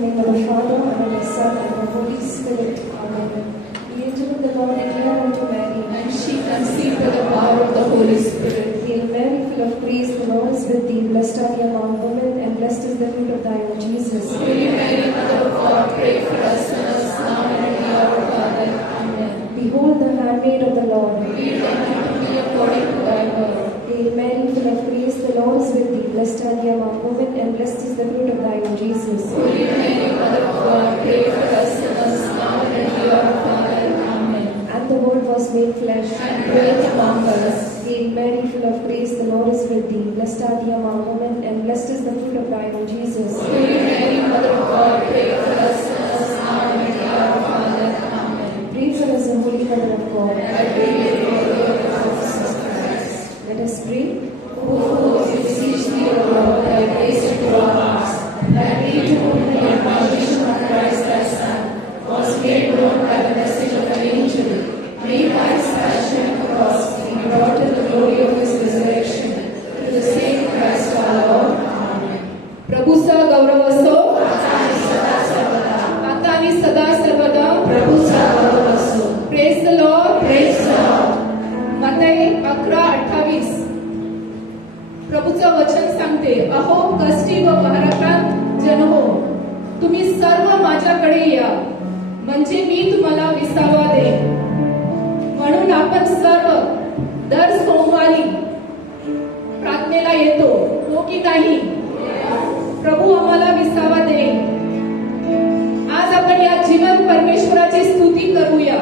name of the Father, and of the Son, and of the Holy Spirit. Amen. The angel of the Lord declared unto Mary, and she conceived by the power of the Holy Spirit. Hail Mary, full of grace, the Lord is with thee. Blessed are thee among women, and blessed is the fruit of thy womb, Jesus. Holy Mary, Mother of God, pray for us sinners, now and at the hour of our death. Amen. Behold the handmaid of the Lord. Be it unto me according to thy word. Hail Mary, full of grace, the Lord is with thee. Blessed are thee among women, and blessed is the fruit of thy womb, Jesus. Holy Mary, Mother of God, pray for us sinners, now and at the hour of our death. Amen. And the Word was made flesh, And dwelt among us. Hail Mary, full of grace, the Lord is with thee. Blessed are thee among women, and blessed is the fruit of thy womb, Jesus. Holy Mary, Mother of God, pray for us sinners, now and at the hour of our death. Amen. Pray for us, O Holy Mother of God. I pray thee for the Lord of Jesus Christ. Let us pray. Who beseech thee, O Lord, thy grace into our hearts, that we to whom the incarnation of Christ thy Son was made known by the message of an angel, may by his passion and cross be brought to the glory of his resurrection, through the same Christ our Lord. Amen. प्रभूचा गौरव असो आता आणि सदा सर्वदा प्रभूचा गौरव असो. Praise the Lord, praise the Lord. मत्ती 11:28. प्रभूचं वचन सांगते, अहो कष्टी व भाराक्रांत जन हो, तुम्ही सर्व माझ्याकडे या, म्हणजे मी तुम्हाला विसावा देईन. म्हणून आपण सर्व दर सोमवारी प्रार्थनेला येतो, हो की नाही? प्रभू आम्हाला विसावा देईन. आज आपण या जीवन परमेश्वराची स्तुती करूया,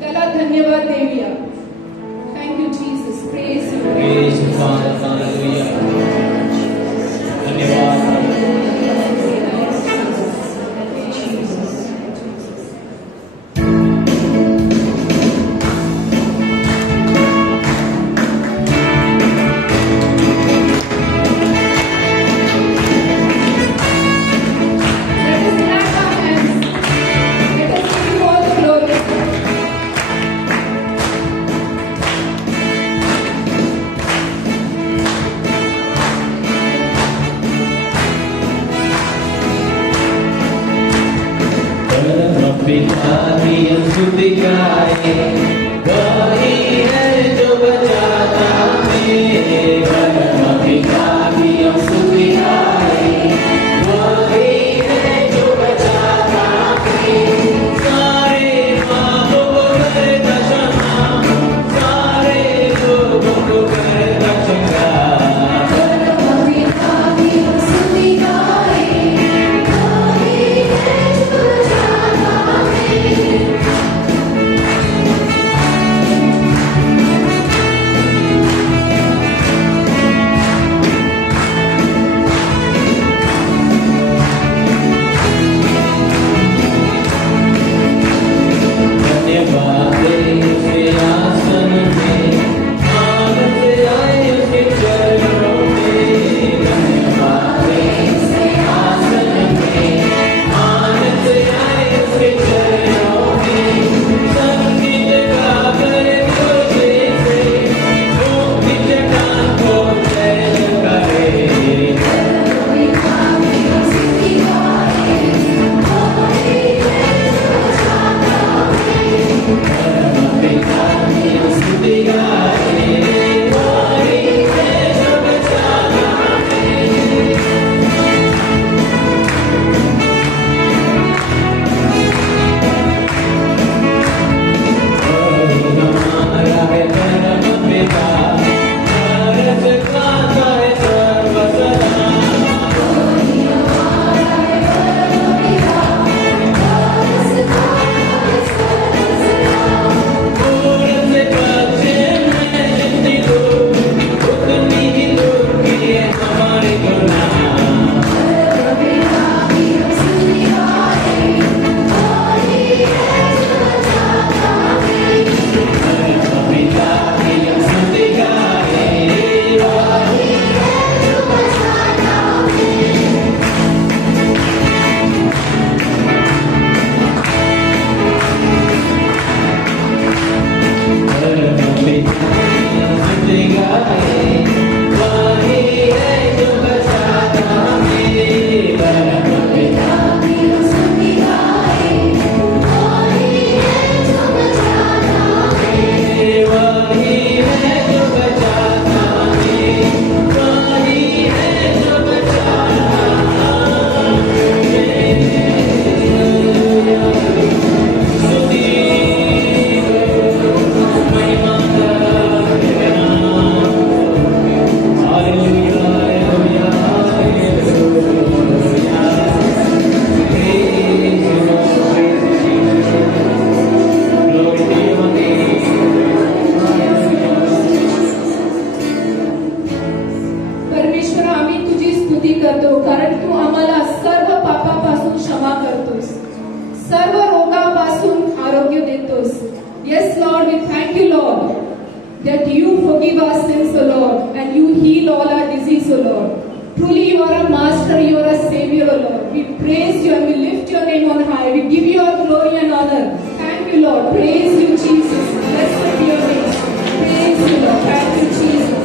त्याला धन्यवाद देऊया. Thank you Jesus. Praise you. Praise you, Father. Hallelujah. धन्यवाद. Yes, Lord, we thank you, Lord, that you forgive our sins, O Lord, and you heal all our disease, O Lord. Truly, you are a master, you are a savior, O Lord. We praise you and we lift your name on high. We give you all glory and honor. Thank you, Lord. Praise you, Jesus. Blessed be your name. Praise you, Lord. Thank you, Jesus.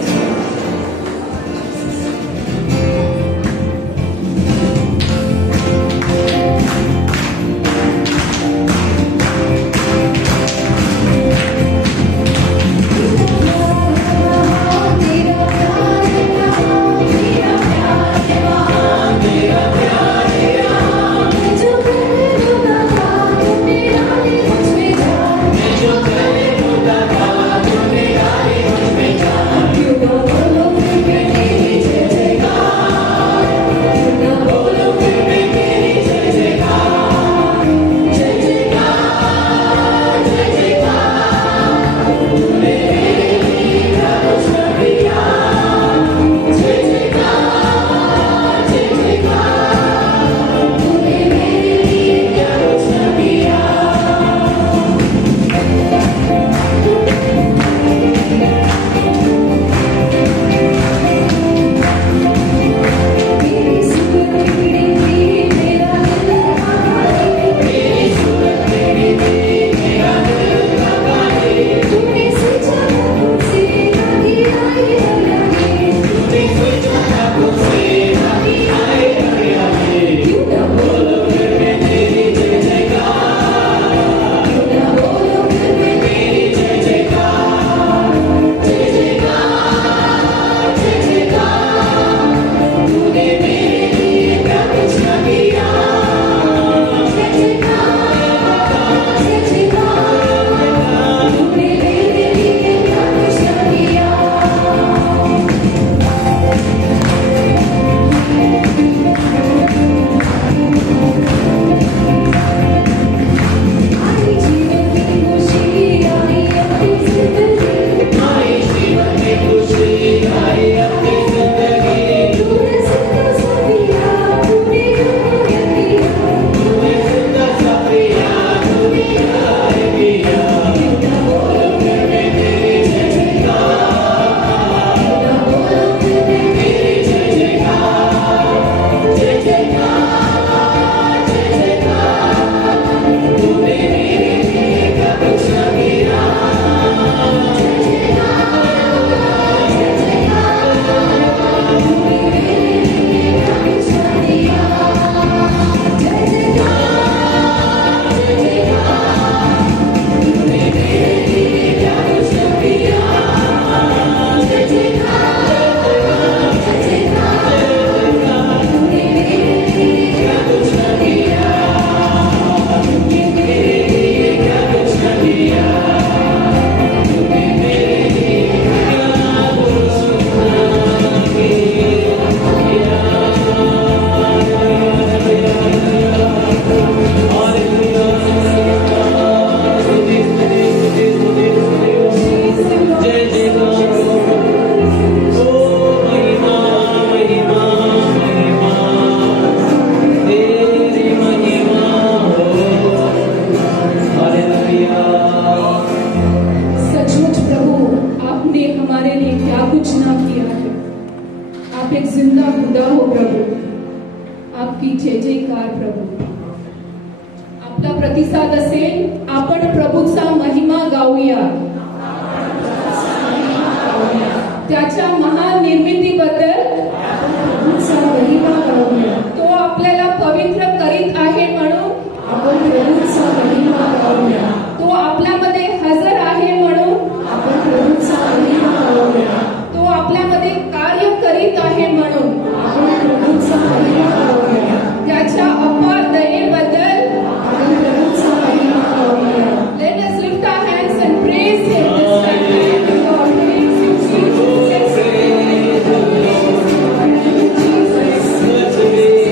Praise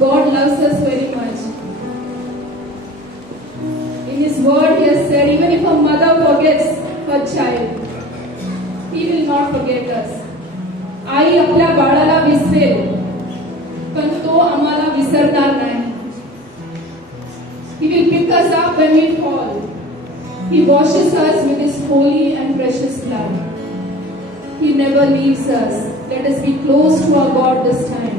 God loves us very much. In His word, He has said, even if a mother forgets her child, He will not forget us. आई आपल्या बाळाला विसरेल, पण तो आम्हाला विसरणार नाही. He will pick us up when we fall. He washes us with His holy and precious blood. He never leaves us. Let us be close to our God this time.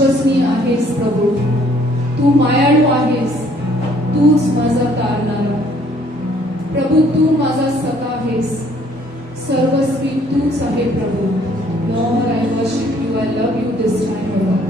विश्वसनीय आहेस प्रभू. तू मायाळू आहेस. तूच माझा तारणारा प्रभू. तू माझा सखा आहेस. सर्वस्वी तूच आहे प्रभू. Lord, I worship you. I love you this time, O Lord.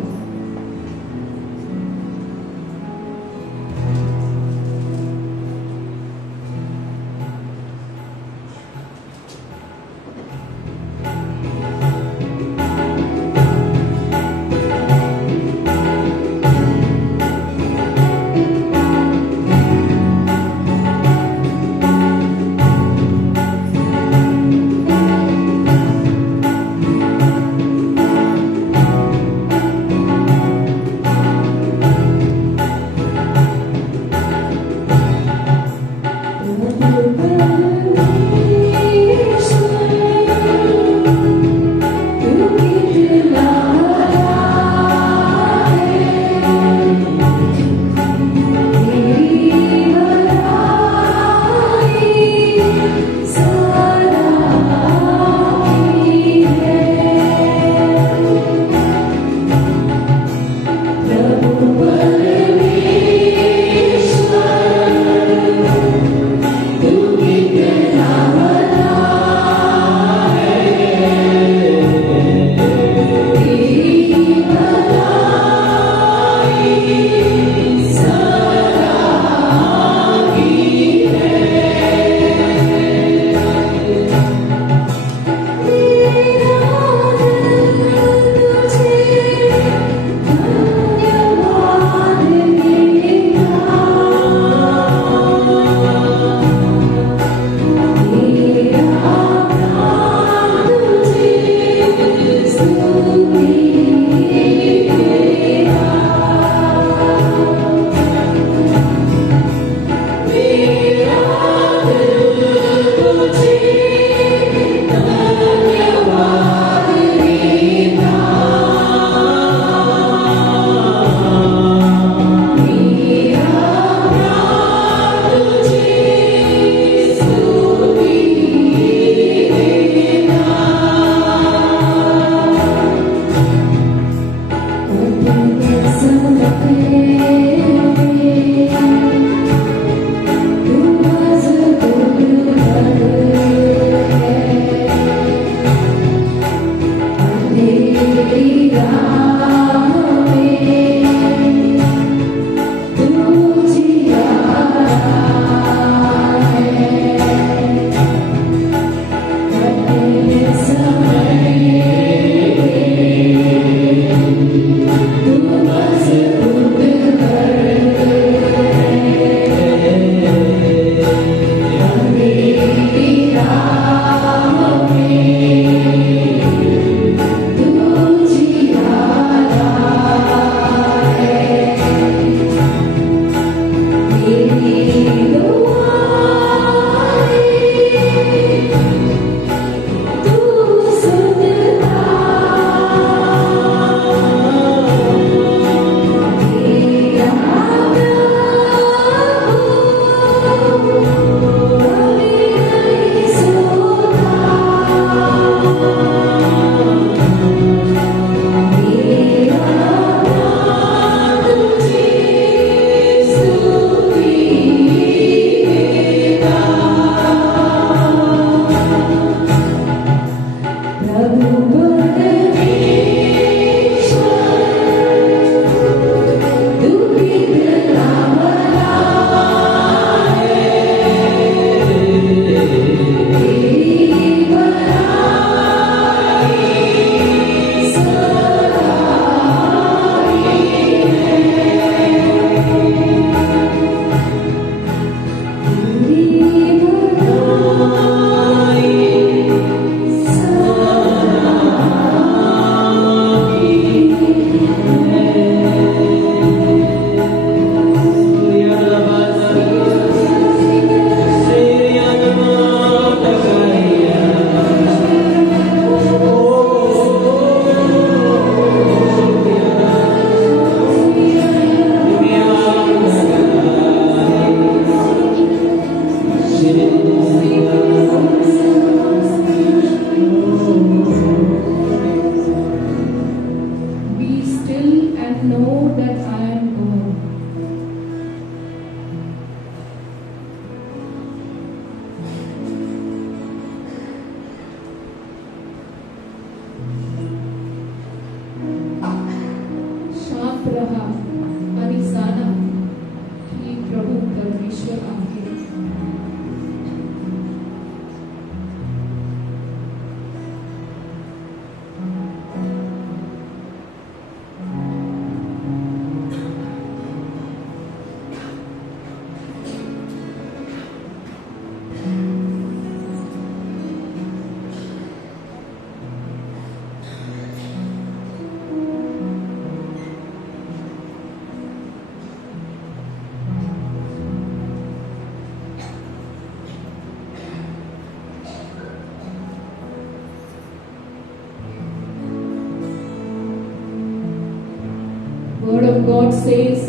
word of God says,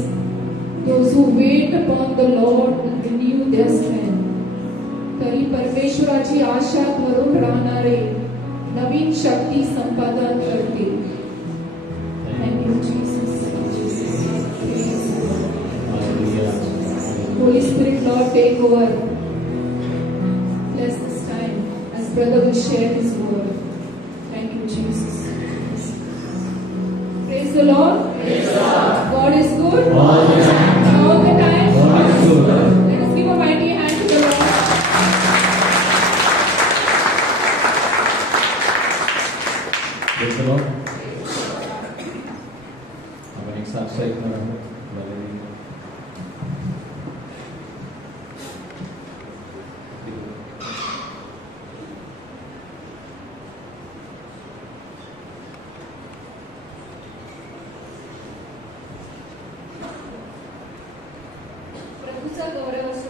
those who wait upon the Lord will renew their strength. तरी परमेश्वराची आशा धरून राहणारे नवीन शक्ती संपादन करतील. Thank you, Jesus. Holy Spirit, Lord, take over. Bless this time as brother will share his word. Thank you, Jesus. Praise the Lord. God is good. All the time. God is good. Let us give a mighty hand to the Lord. Praise the Lord. आपण एक साथ ऐकणार आहोत. प्रभूचा गौरव असो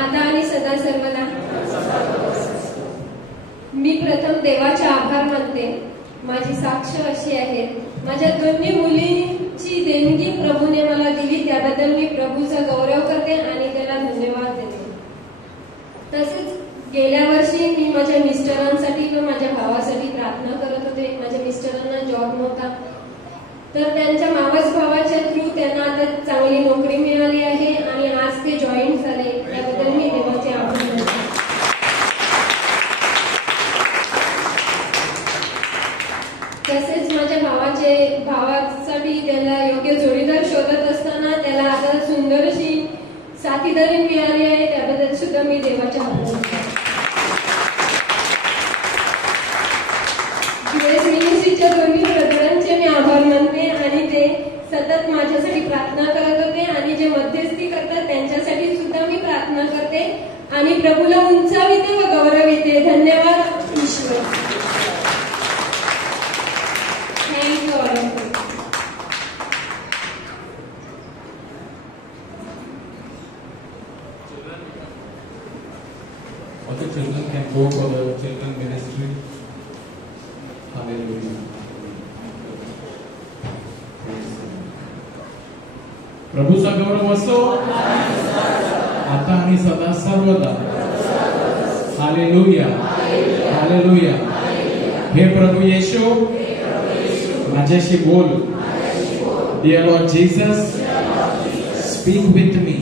आता आणि सदा सर्वदा. मी प्रथम देवाचे आभार मानते. माझी साक्ष अशी आहे, माझ्या दोन्ही मुलींची देणगी प्रभूने मला दिली, त्याबद्दल मी प्रभूचा गौरव करते आणि त्याला धन्यवाद देते. तसेच गेल्या वर्षी मी माझ्या मिस्टरांसाठी व माझ्या भावासाठी प्रार्थना करत होते. माझ्या मिस्टरांना जॉब नव्हता, तर त्यांच्या मावस भावाच्या थ्रू त्यांना आता चांगली नोकरी मिळाली आहे आणि आज ते जॉईन झाले. त्याबद्दल मी देवाचे आभार मानते. तसेच माझ्या भावासाठी त्याला योग्य जोडीदार शोधत असताना त्याला आता सुंदर अशी साथीदारी मिळाली आहे. त्याबद्दल सुद्धा मी देवाचे आभार मानते. यूएस मिनिस्ट्रीच्या दोन्ही ब्रदरांचे मी आभार मानते आणि ते सतत माझ्यासाठी प्रार्थना करत होते आणि जे मध्यस्थी करतात त्यांच्यासाठी सुद्धा मी प्रार्थना करते आणि प्रभूला उंचाविते व गौरविते. धन्यवाद ईश्वर. Thank you all. Also children can go for the children ministry. Hallelujah. प्रभूचा गौरव असो आता आणि सदा सर्वदा. हालेलुया. हालेलुया. हे प्रभू येशू माझ्याशी बोल. Dear Lord Jesus, speak with me.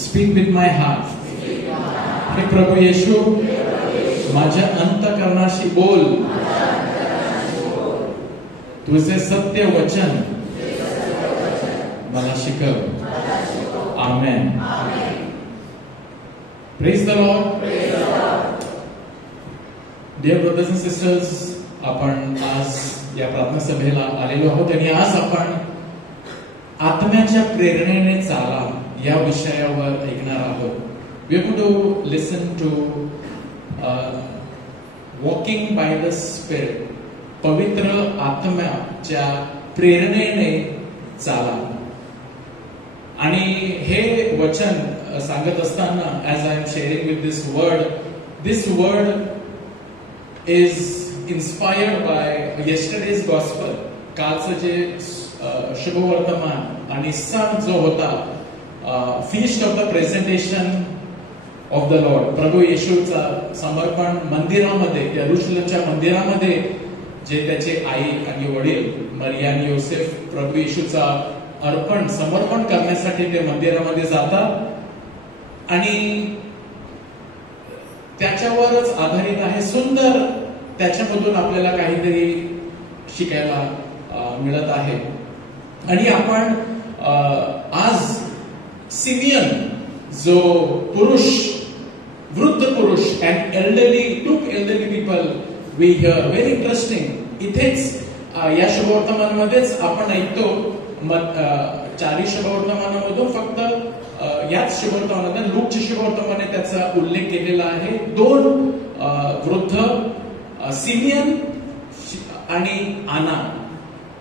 Speak with my heart. हे प्रभू येशू माझ्या अंतःकरणाशी बोल. तुझे सत्य वचन मला शिकव. आमेन. Praise the Lord. Dear brothers and sisters, आपण आज या प्रार्थना सभेला आलेलो आहोत आणि आज आपण आत्म्याच्या प्रेरणेने चाला या विषयावर ऐकणार आहोत. We are going to listen to walking by the Spirit. पवित्र आत्म्याच्या प्रेरणेने चाला. आणि हे वचन सांगत असताना as I am sharing with this word is inspired by yesterday's gospel. कालचं जे शुभवर्तमान आणि सण जो होता feast of the presentation of the Lord. प्रभू येशूचा समर्पण मंदिरामध्ये, यरूशलेमच्या मंदिरामध्ये जे त्याचे आई आणि वडील मरिया आणि योसेफ प्रभू येशूचा समर्पण करण्यासाठी ते मंदिरामध्ये जातात आणि त्याच्यावरच आधारित आहे. सुंदर त्याच्यामधून आपल्याला काहीतरी शिकायला मिळत आहे. आणि आपण आज सिमियन जो वृद्ध पुरुष and two elderly people we hear. Very interesting. इथेच या शुभवर्तमानामध्येच आपण ऐकतो 4 शुभवर्तमानामधून फक्त याच शुभवर्तमानात लूकच्या शुभवर्तमानात त्याचा उल्लेख केलेला आहे. 2 वृद्ध सिमियन आणि आना.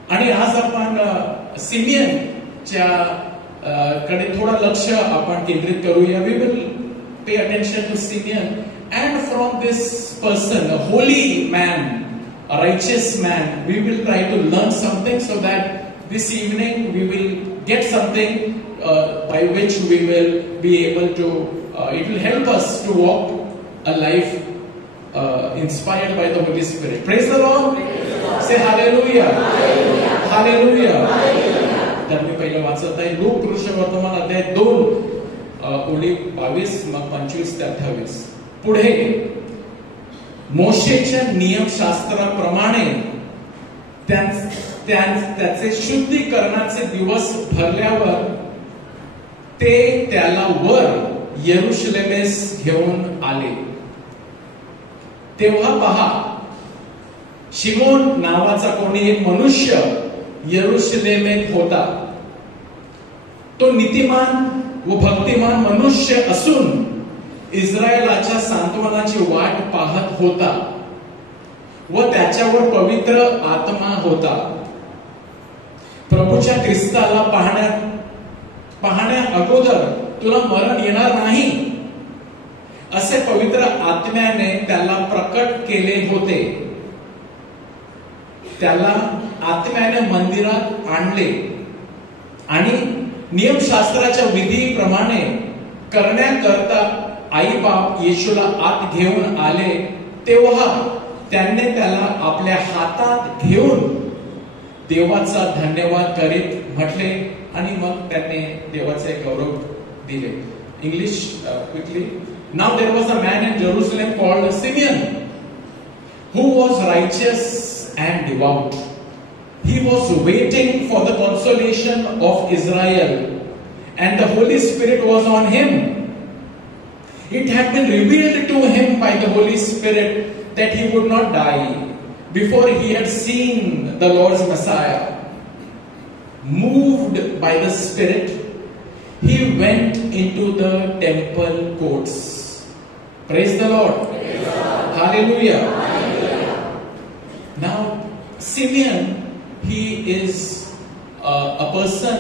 आणि आज आपण सिमियनच्या कडे थोडं लक्ष आपण केंद्रित करूया. We will pay attention to Simeon and from this person, a holy man a righteous man, we will try to learn something so that this evening we will get something by which we will be able to, it will help us to walk a life inspired by the Holy Spirit. Praise the Lord. Say hallelujah. Hallelujah. तर मी पहिलं वाचत आहे लोक पुरुष वर्तमान अध्याय 2 ओळी 22 मग 25 ते 28. पुढे मोशेच्या नियमशास्त्राप्रमाणे त्याचे शुद्धीकरणाचे दिवस भरल्यावर ते त्याला वर यरुशलेमेस घेऊन आले. तेव्हा पहा, शिमोन नावाचा कोणी एक मनुष्य यरुशलेमेत होता. तो नीतिमान व भक्तिमान मनुष्य असून इस्रायलाच्या सांत्वनाची वाट पाहत होता व त्याच्यावर पवित्र आत्मा होता. प्रभूच्या ख्रिस्ताला पाहण्या अगोदर तुला मरण येणार नाही असे पवित्र आत्म्याने त्याला प्रकट केले होते. त्याला आत्म्याने मंदिरात आणले आणि नियमशास्त्राच्या विधीप्रमाणे करण्याकरता आईबाप येशूला आत घेऊन आले. तेव्हा त्यांनी त्याला आपल्या हातात घेऊन देवाचा धन्यवाद करीत म्हटले आणि मग त्यांनी देवाचे गौरव दिले. English quickly. Now there was a man in Jerusalem called Simeon who was righteous and devout. He was waiting for the consolation of Israel and the Holy Spirit was on him. It had been revealed to him by the Holy Spirit that he would not die before he had seen the Lord's Messiah. Moved by the Spirit, he went into the temple courts. Praise the Lord. Praise the Lord. Hallelujah. Hallelujah. Now, Simeon, he is a person,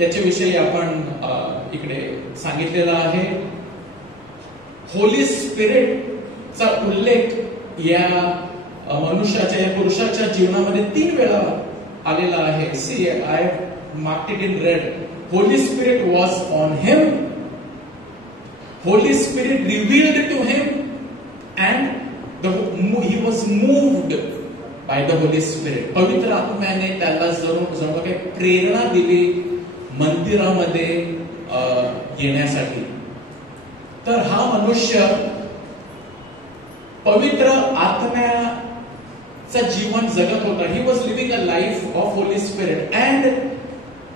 याच्याविषयी आपण इकडे सांगितलेला आहे. होली स्पिरिटचा उल्लेख या मनुष्याच्या, या पुरुषाच्या जीवनामध्ये 3 वेळा आलेला आहे. See, I marked it in red. Holy Spirit was on him. Holy Spirit revealed to him and he was moved by the Holy Spirit. पवित्र आत्म्याने त्याला जणू काही प्रेरणा दिली मंदिरामध्ये येण्यासाठी. तर हा मनुष्य पवित्र आत्म्याचं जीवन जगत होता. He was living a life of Holy Spirit, and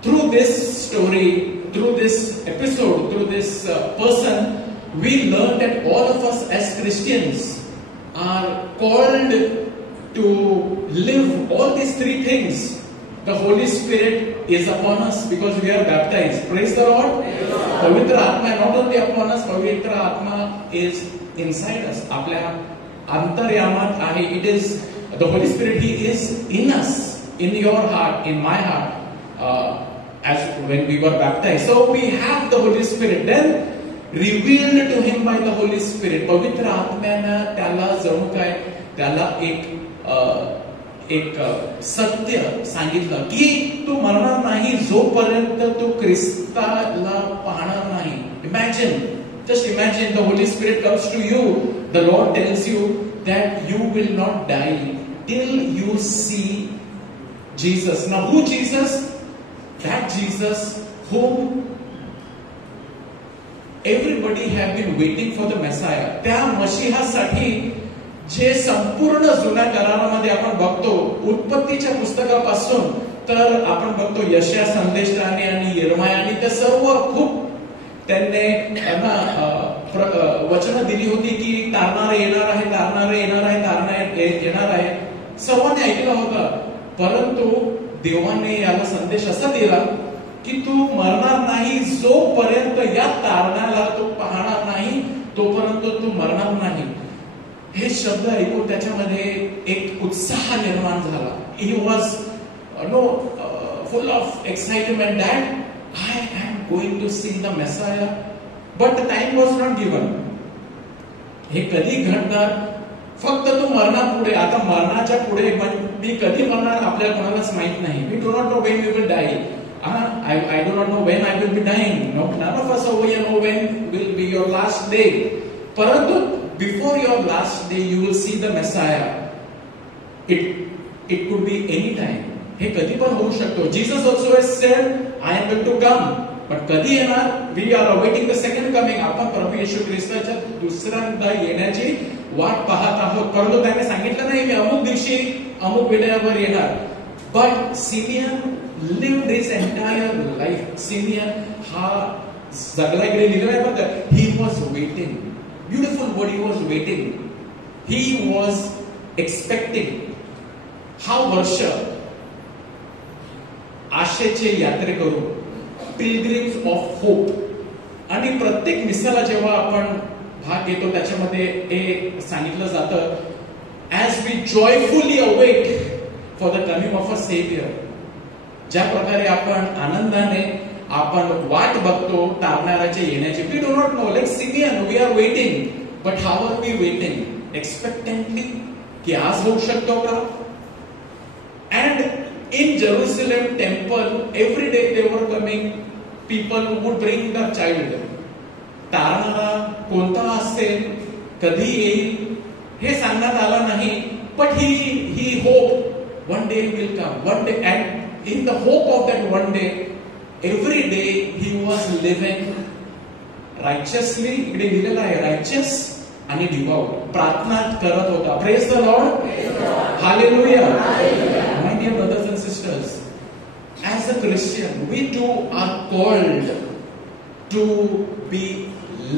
through this story, through this episode, through this person, we learn that all of us as Christians are called to live all these 3 things. The Holy Spirit is upon us because we are baptized. Praise the Lord. Pavitra Atma not only upon us, Pavitra Atma is inside us. Apल्या अंतर्यामात आहे. It is the Holy Spirit. He is in us, in your heart, in my heart. As when we were baptized, so we have the Holy Spirit. Then revealed to him by the Holy Spirit. पवित्र आत्म्यानं त्याला जणू काय त्याला एक सत्य सांगितलं की तू मरणार नाही जोपर्यंत तू ख्रिस्ताला पाहणार नाही. Just imagine the Holy Spirit comes to you. The Lord tells you that you will not die till you see Jesus. Now who Jesus? That Jesus whom everybody have been waiting for the Messiah. त्या मशीहासाठी जे संपूर्ण जुन्या करारामध्ये आपण बघतो, उत्पत्तीच्या पुस्तकापासून तर आपण बघतो यशया संदेशराणी आणि यिर्मयानी ते सर्व खूप त्यांनी वचन दिली होती की तारणारे येणार आहे, तारणारे येणार आहे, तारणारे येणार आहे. सर्वांनी ऐकलं होतं. परंतु देवाने याला संदेश असा दिला की तू मरणार नाही जोपर्यंत या तारणाला तू पाहणार नाही तोपर्यंत तू मरणार नाही. हे शब्द ऐकून त्याच्यामध्ये एक उत्साह निर्माण झाला. He was full of excitement that I am going to see the Messiah, but the time was not given. हे कधी घडणार फक्त तू मरणापुढे, आता मरणाच्या पुढे मी कधी मरणार आपल्याला कोणालाच माहित नाही. We do not know when we will die. I do not know when I will be dying. No, none of us over here know when will be your last day. Parantu before your last day you will see the Messiah. It could be any time. हे कधी पण होऊ शकतो. Jesus also has said, I am going to come. पण कधी येणार? We are awaiting the second coming. आपण प्रभू येशू ख्रिस्ताच्या दुसऱ्यांदा येण्याची वाट पाहत आहोत. परंतु त्याने सांगितलं नाही की अमुक दिवशी अमुक वेळेवर येणार. But Simeon lived his entire life. Simeon हा जगला इकडे लिहिलं आहे बघा. He was waiting. Beautiful word, he was waiting. He was expecting. हा वर्ष आशेचे यात्रेकरू, पिलग्रिम्स ऑफ होप. आणि प्रत्येक मिसाला जेव्हा आपण भाग घेतो त्याच्यामध्ये हे सांगितलं जातं, as we joyfully await for the coming of a saviour. ज्या प्रकारे आपण आनंदाने आपण वाट बघतो टाळणाऱ्याच्या येण्याची. We do not know, like Simeon we are waiting, but how are we waiting? Expectantly की आज होऊ शकतो का? And in Jerusalem temple every day they were coming people would bring the child. टाळणारा कोणता असेल, कधी येईल हे सांगण्यात आलं नाही. But he hope one day will come, one day. And in the hope of that one day, every day he was living righteously. इकडे लिहिलेलं आहे righteous आणि devout. प्रार्थना करत होता. Praise the Lord. Hallelujah. My dear brothers and sisters, as a Christian, we too are called to be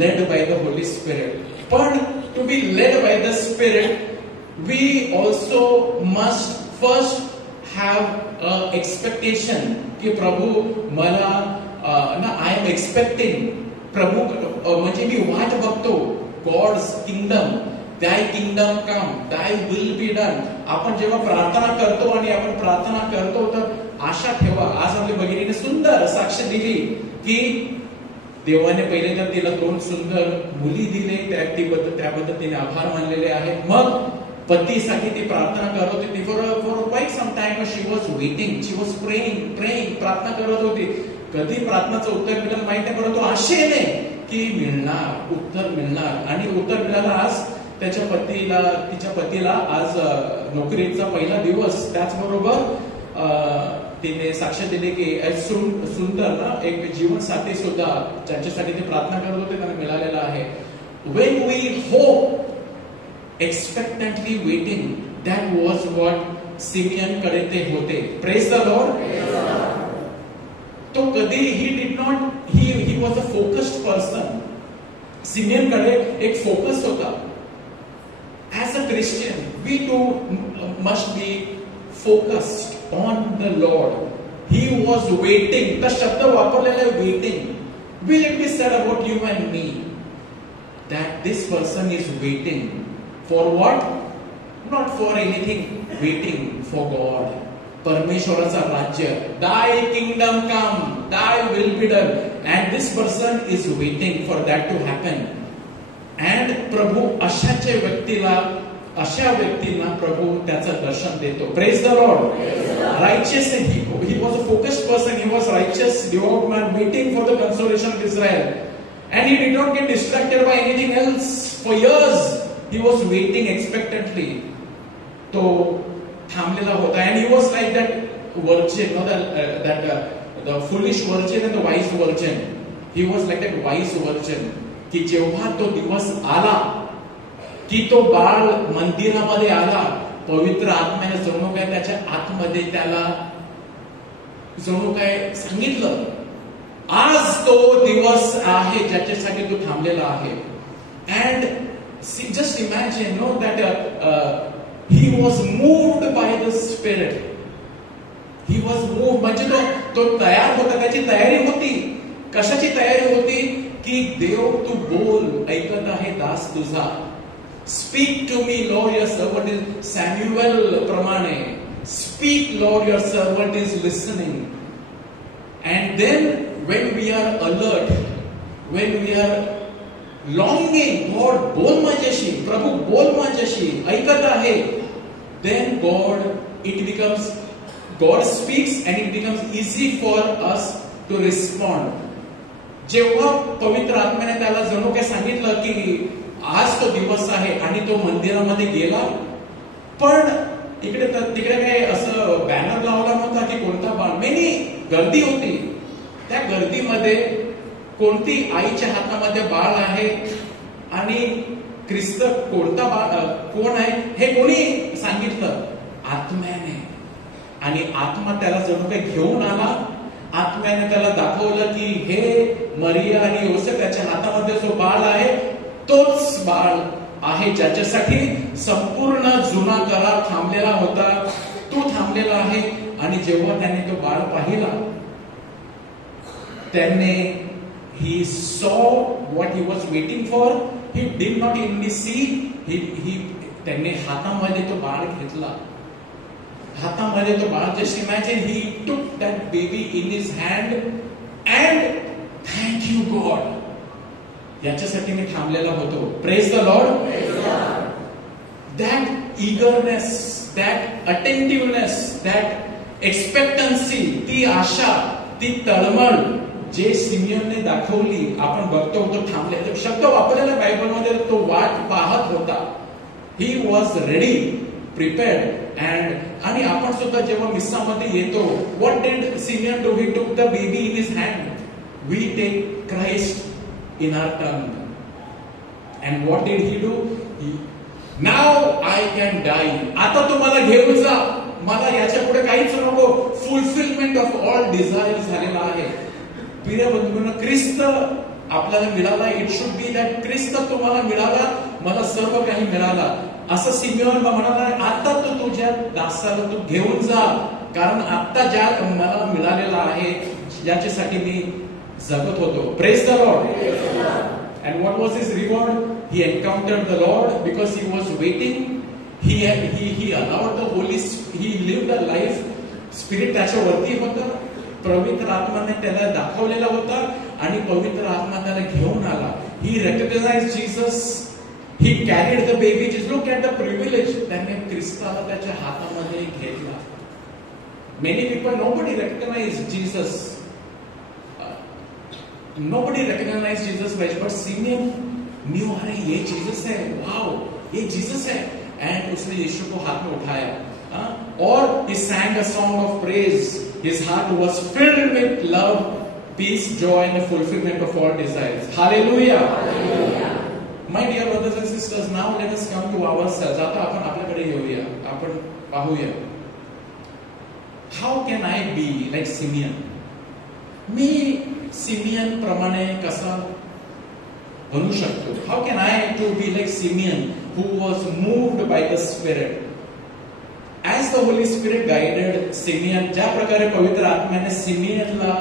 led by the Holy Spirit. But to be led by the Spirit, we also must first have expectation की प्रभू मला ना I am expecting. प्रभू म्हणजे मी वाट बघतो. God's kingdom, दाय किंगडम कम, दाय will be done. आपण जेव्हा प्रार्थना करतो आणि आपण प्रार्थना करतो तर आशा ठेवा. आज आपल्या भगिनीने सुंदर साक्ष दिली की देवाने पहिले तर तिला 2 सुंदर मुली दिले, त्याबद्दल तिने आभार मानलेले आहेत. मग पतीसाठी ती प्रार्थना करत होती. For quite some time she was waiting, she was praying, प्रार्थना करत होती. कधी प्रार्थनाचं उत्तर मिळालं माहित नाही, परंतु आशेने की मिळणार, उत्तर मिळणार. आणि उत्तर मिळालं. आज तिच्या पतीला आज नोकरीचा पहिला दिवस. त्याचबरोबर तिने साक्ष दिली की सुंदर ना एक जीवनसाथी सुद्धा ज्यांच्यासाठी ती प्रार्थना करत होते त्यांना मिळालेला आहे. When we hope expectantly waiting, that was what Simeon कडे ते होते. Praise the Lord. तो कधी he was a focused person. Simeon कडे एक फोकस होता. As a Christian, we too must be focused on the Lord. He was waiting. तो शब्द वापरलेला आहे waiting. Will it be said about you and me that this person is waiting? For what? Not for anything. Waiting for God. परमेश्वराचा राज्य. Thy kingdom come, thy will be done. And this person is waiting for that to happen. And प्रभू अशा व्यक्तींना प्रभू त्याचं दर्शन देतो. Praise the Lord. Righteous, he was a focused person. He was righteous, devout man, waiting for the consolation of Israel. And he did not get distracted by anything else. For years he was waiting expectantly. तो थांबलेला होता. And he was like that virgin, the foolish virgin and the wise virgin. He was like that wise virgin. की जेव्हा तो दिवस आला की तो बाळ मंदिरामध्ये आला, पवित्र आत्म्याने जणू काय त्याच्या आतमध्ये त्याला जणू काय सांगितलं, आज तो दिवस आहे ज्याच्यासाठी तो थांबलेला आहे. And See, just imagine, that he was moved by the Spirit. He was moved. म्हणजे तो तयार होता. त्याची तयारी होती. कशाची तयारी होती? की देव तू बोल, ऐकत आहे दास तुझा. Speak to me, Lord, your servant is Samuel प्रमाणे. Speak, Lord, your servant is listening. And then when we are alert, when we are longing, God बोल माझ्याशी, प्रभू बोल माझ्याशी, ऐकत आहे, then it becomes, God speaks and it becomes easy for us to respond. जेव्हा पवित्र आत्म्याने त्याला जणू काय सांगितलं की आज तो दिवस आहे आणि तो मंदिरामध्ये गेला, पण तिकडे काय असं बॅनर लावला नव्हता की कोणता बाळ, मेनी गर्दी होती. त्या गर्दीमध्ये कोणती आईच्या हातामध्ये बाळ आहे आणि ख्रिस्त कोणता बाळ कोण आहे हे कोणी सांगितलं? आत्म्याने. आणि आत्मा त्याला जणू काही घेऊन आला. आत्म्याने त्याला दाखवलं की हे मरिया आणि योसेफ त्याच्या हातामध्ये जो बाळ आहे तोच बाळ आहे ज्याच्यासाठी संपूर्ण जुना करार थांबलेला होता, तो थांबलेला आहे. आणि जेव्हा त्याने तो बाळ पाहिला, त्याने he saw what he was waiting for. He did not only see, त्याने हातामध्ये तो बाळ घेतला. हातामध्ये तो बाळ, just imagine he took that baby in his hand and thank you God. याच्यासाठी मी थांबलेला होतो. Praise the Lord. That eagerness, that attentiveness, that expectancy, ती आशा, ती तळमळ जे सिमियोनने दाखवली, आपण बघतो तो थांबले. शब्द वापरलेला बायबलमध्ये, तो वाट पाहत होता. He was ready, prepared. आणि आपण सुद्धा जेव्हा मिस्सामध्ये येतो, what did Simeon do? He took the baby in his hand. We take Christ in our tongue. And what did he do? Now I can die. आता तू मला घेऊन जा, मला याच्या पुढे काहीच नको. फुलफिलमेंट ऑफ ऑल डिझायर झालेला आहे. प्रिय बंधूंनो, ख्रिस्त आपल्याला मिळाला. इट शुड बी दॅट ख्रिस्त तुम्हाला मिळाला, मला सर्व काही मिळाला. असं सिमियोन म्हणाला, आता तू तुझ्या दासाला तू घेऊन जा, कारण आता ज्या मला मिळालेला आहे याच्यासाठी मी जगत होतो. Praise the Lord. And what was his reward? He encountered the Lord because he was waiting. He allowed the holy, he lived a life. Spirit त्याच्यावरती होतं, पवित्र आत्माने त्याला दाखवलेला होता आणि पवित्र आत्मा त्याला घेऊन आला. He recognize Jesus. He carried the baby. Look at the privilege. त्याने ख्रिस्ताला त्याच्या हातामध्ये घेतला. Many people, nobody recognize Jesus. Nobody recognize Jesus Christ, but Simeon knew, अरे ये जीसस है, वाओ ये जीसस है. एंड उसने यीशु को हाथ में उठाया. और he sang a song of praise. His heart was filled with love, peace, joy, and the fulfillment of all desires. Hallelujah. Hallelujah. My dear brothers and sisters, now let us come to ourselves. आता आपण आपल्याकडे येऊया, आपण पाहूया. How can I be like Simeon? मी सिमियन प्रमाणे कसा बनू शकतो? How can I to be like Simeon, who was moved by the Spirit? As the Holy Spirit guided Simeon, ज्या प्रकारे पवित्र आत्म्याने सिमियनला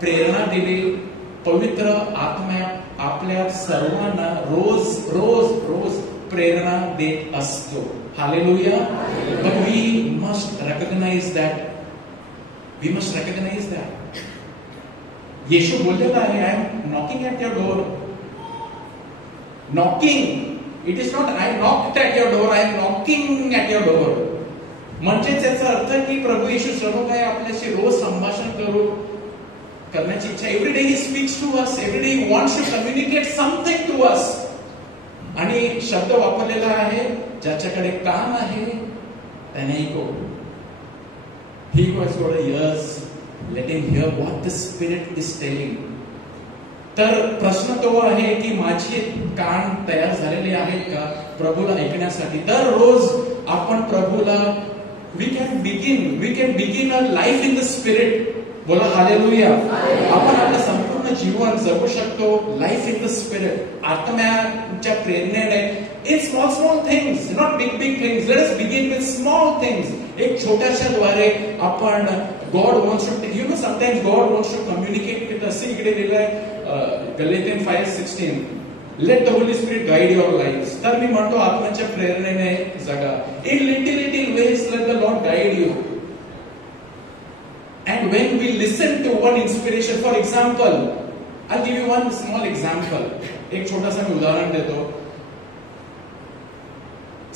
प्रेरणा दिली, पवित्र आत्मा आपल्या सर्वांना रोज रोज रोज प्रेरणा देत असतो. Hallelujah. But we must recognize that. We must recognize that. येशू बोललेला आहे, I am knocking at your door. Knocking. It is not I knocked at your door, I am knocking at your door. म्हणजेच याचा अर्थ की प्रभू येशू सर्व काय आपल्याशी रोज संभाषण करण्याची इच्छा. Every day he speaks to us. Every day he wants to communicate something to us. आणि शब्द वापरलेला आहे, ज्याच्याकडे कान आहे त्याने ऐको. He who has got ears, let him hear what the Spirit is telling. तर प्रश्न तो आहे की माझे कान तयार झालेले आहेत का प्रभूला ऐकण्यासाठी? तर रोज आपण प्रभूला we can begin a life in the spirit. बोला हालेलुया. आपण आपलं संपूर्ण जीवन जगू शकतो लाईफ इन द स्पिरिट, आत्म्याच्या प्रेरणेने. In small things, not big things. Let us begin with small things. एक छोट्याशा द्वारे आपण God wants to, you know, sometimes God wants to communicate with us. See, इकडे लिहिलं आहे Galatians 5:16. Let the Holy Spirit guide your lives. तर मी म्हणतो आत्म्याच्या प्रेरणेने जगा. In little ways let the Lord guide you. And when we listen to one inspiration, for example, I'll give you one small example. एक छोटासा मी उदाहरण देतो.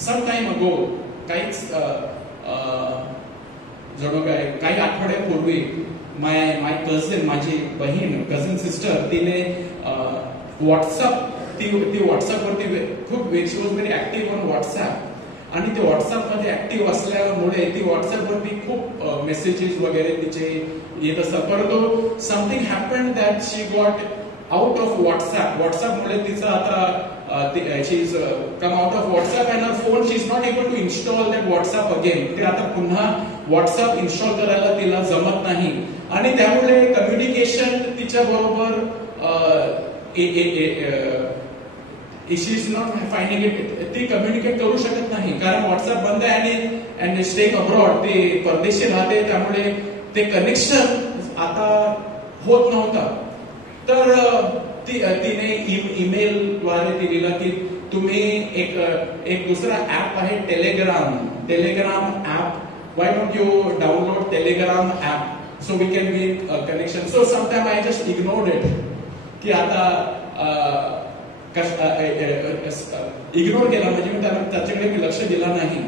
सम टाइम अगो, जणू काय काही आठवड्यापूर्वी माय कझन, माझी बहीण, कझन सिस्टर, तिने व्हॉट्सअप, ती व्हॉट्सअपवरती खूप, she was very active on WhatsApp, आणि ते व्हॉट्सअपमध्ये ऍक्टिव्ह असल्यामुळे ती व्हॉट्सअपवरती खूप मेसेजेस वगैरे तिचे येत असतात. परंतु something happened that she got out of व्हॉट्सअपमुळे तिचं आता she is come out of WhatsApp and her phone, she is not able to install that WhatsApp again. ते आता पुन्हा व्हॉट्सअप इन्स्टॉल करायला तिला जमत नाही, आणि त्यामुळे कम्युनिकेशन तिच्या बरोबर she is not finding it, ती कम्युनिकेट करू शकत नाही, कारण व्हॉट्सअप बंद आहे आणि स्टेइंग अब्रॉड, ते परदेशी राहते, त्यामुळे ते कनेक्शन आता होत नव्हतं. तर तिने ईमेलद्वारे दिलेलं की तुम्ही एक दुसरा ऍप आहे Telegram app, why don't you download Telegram app so we can get a connection. So sometime I just ignored it, की आता इग्नोर केला, म्हणजे मी त्याच्याकडे मी लक्ष दिला नाही.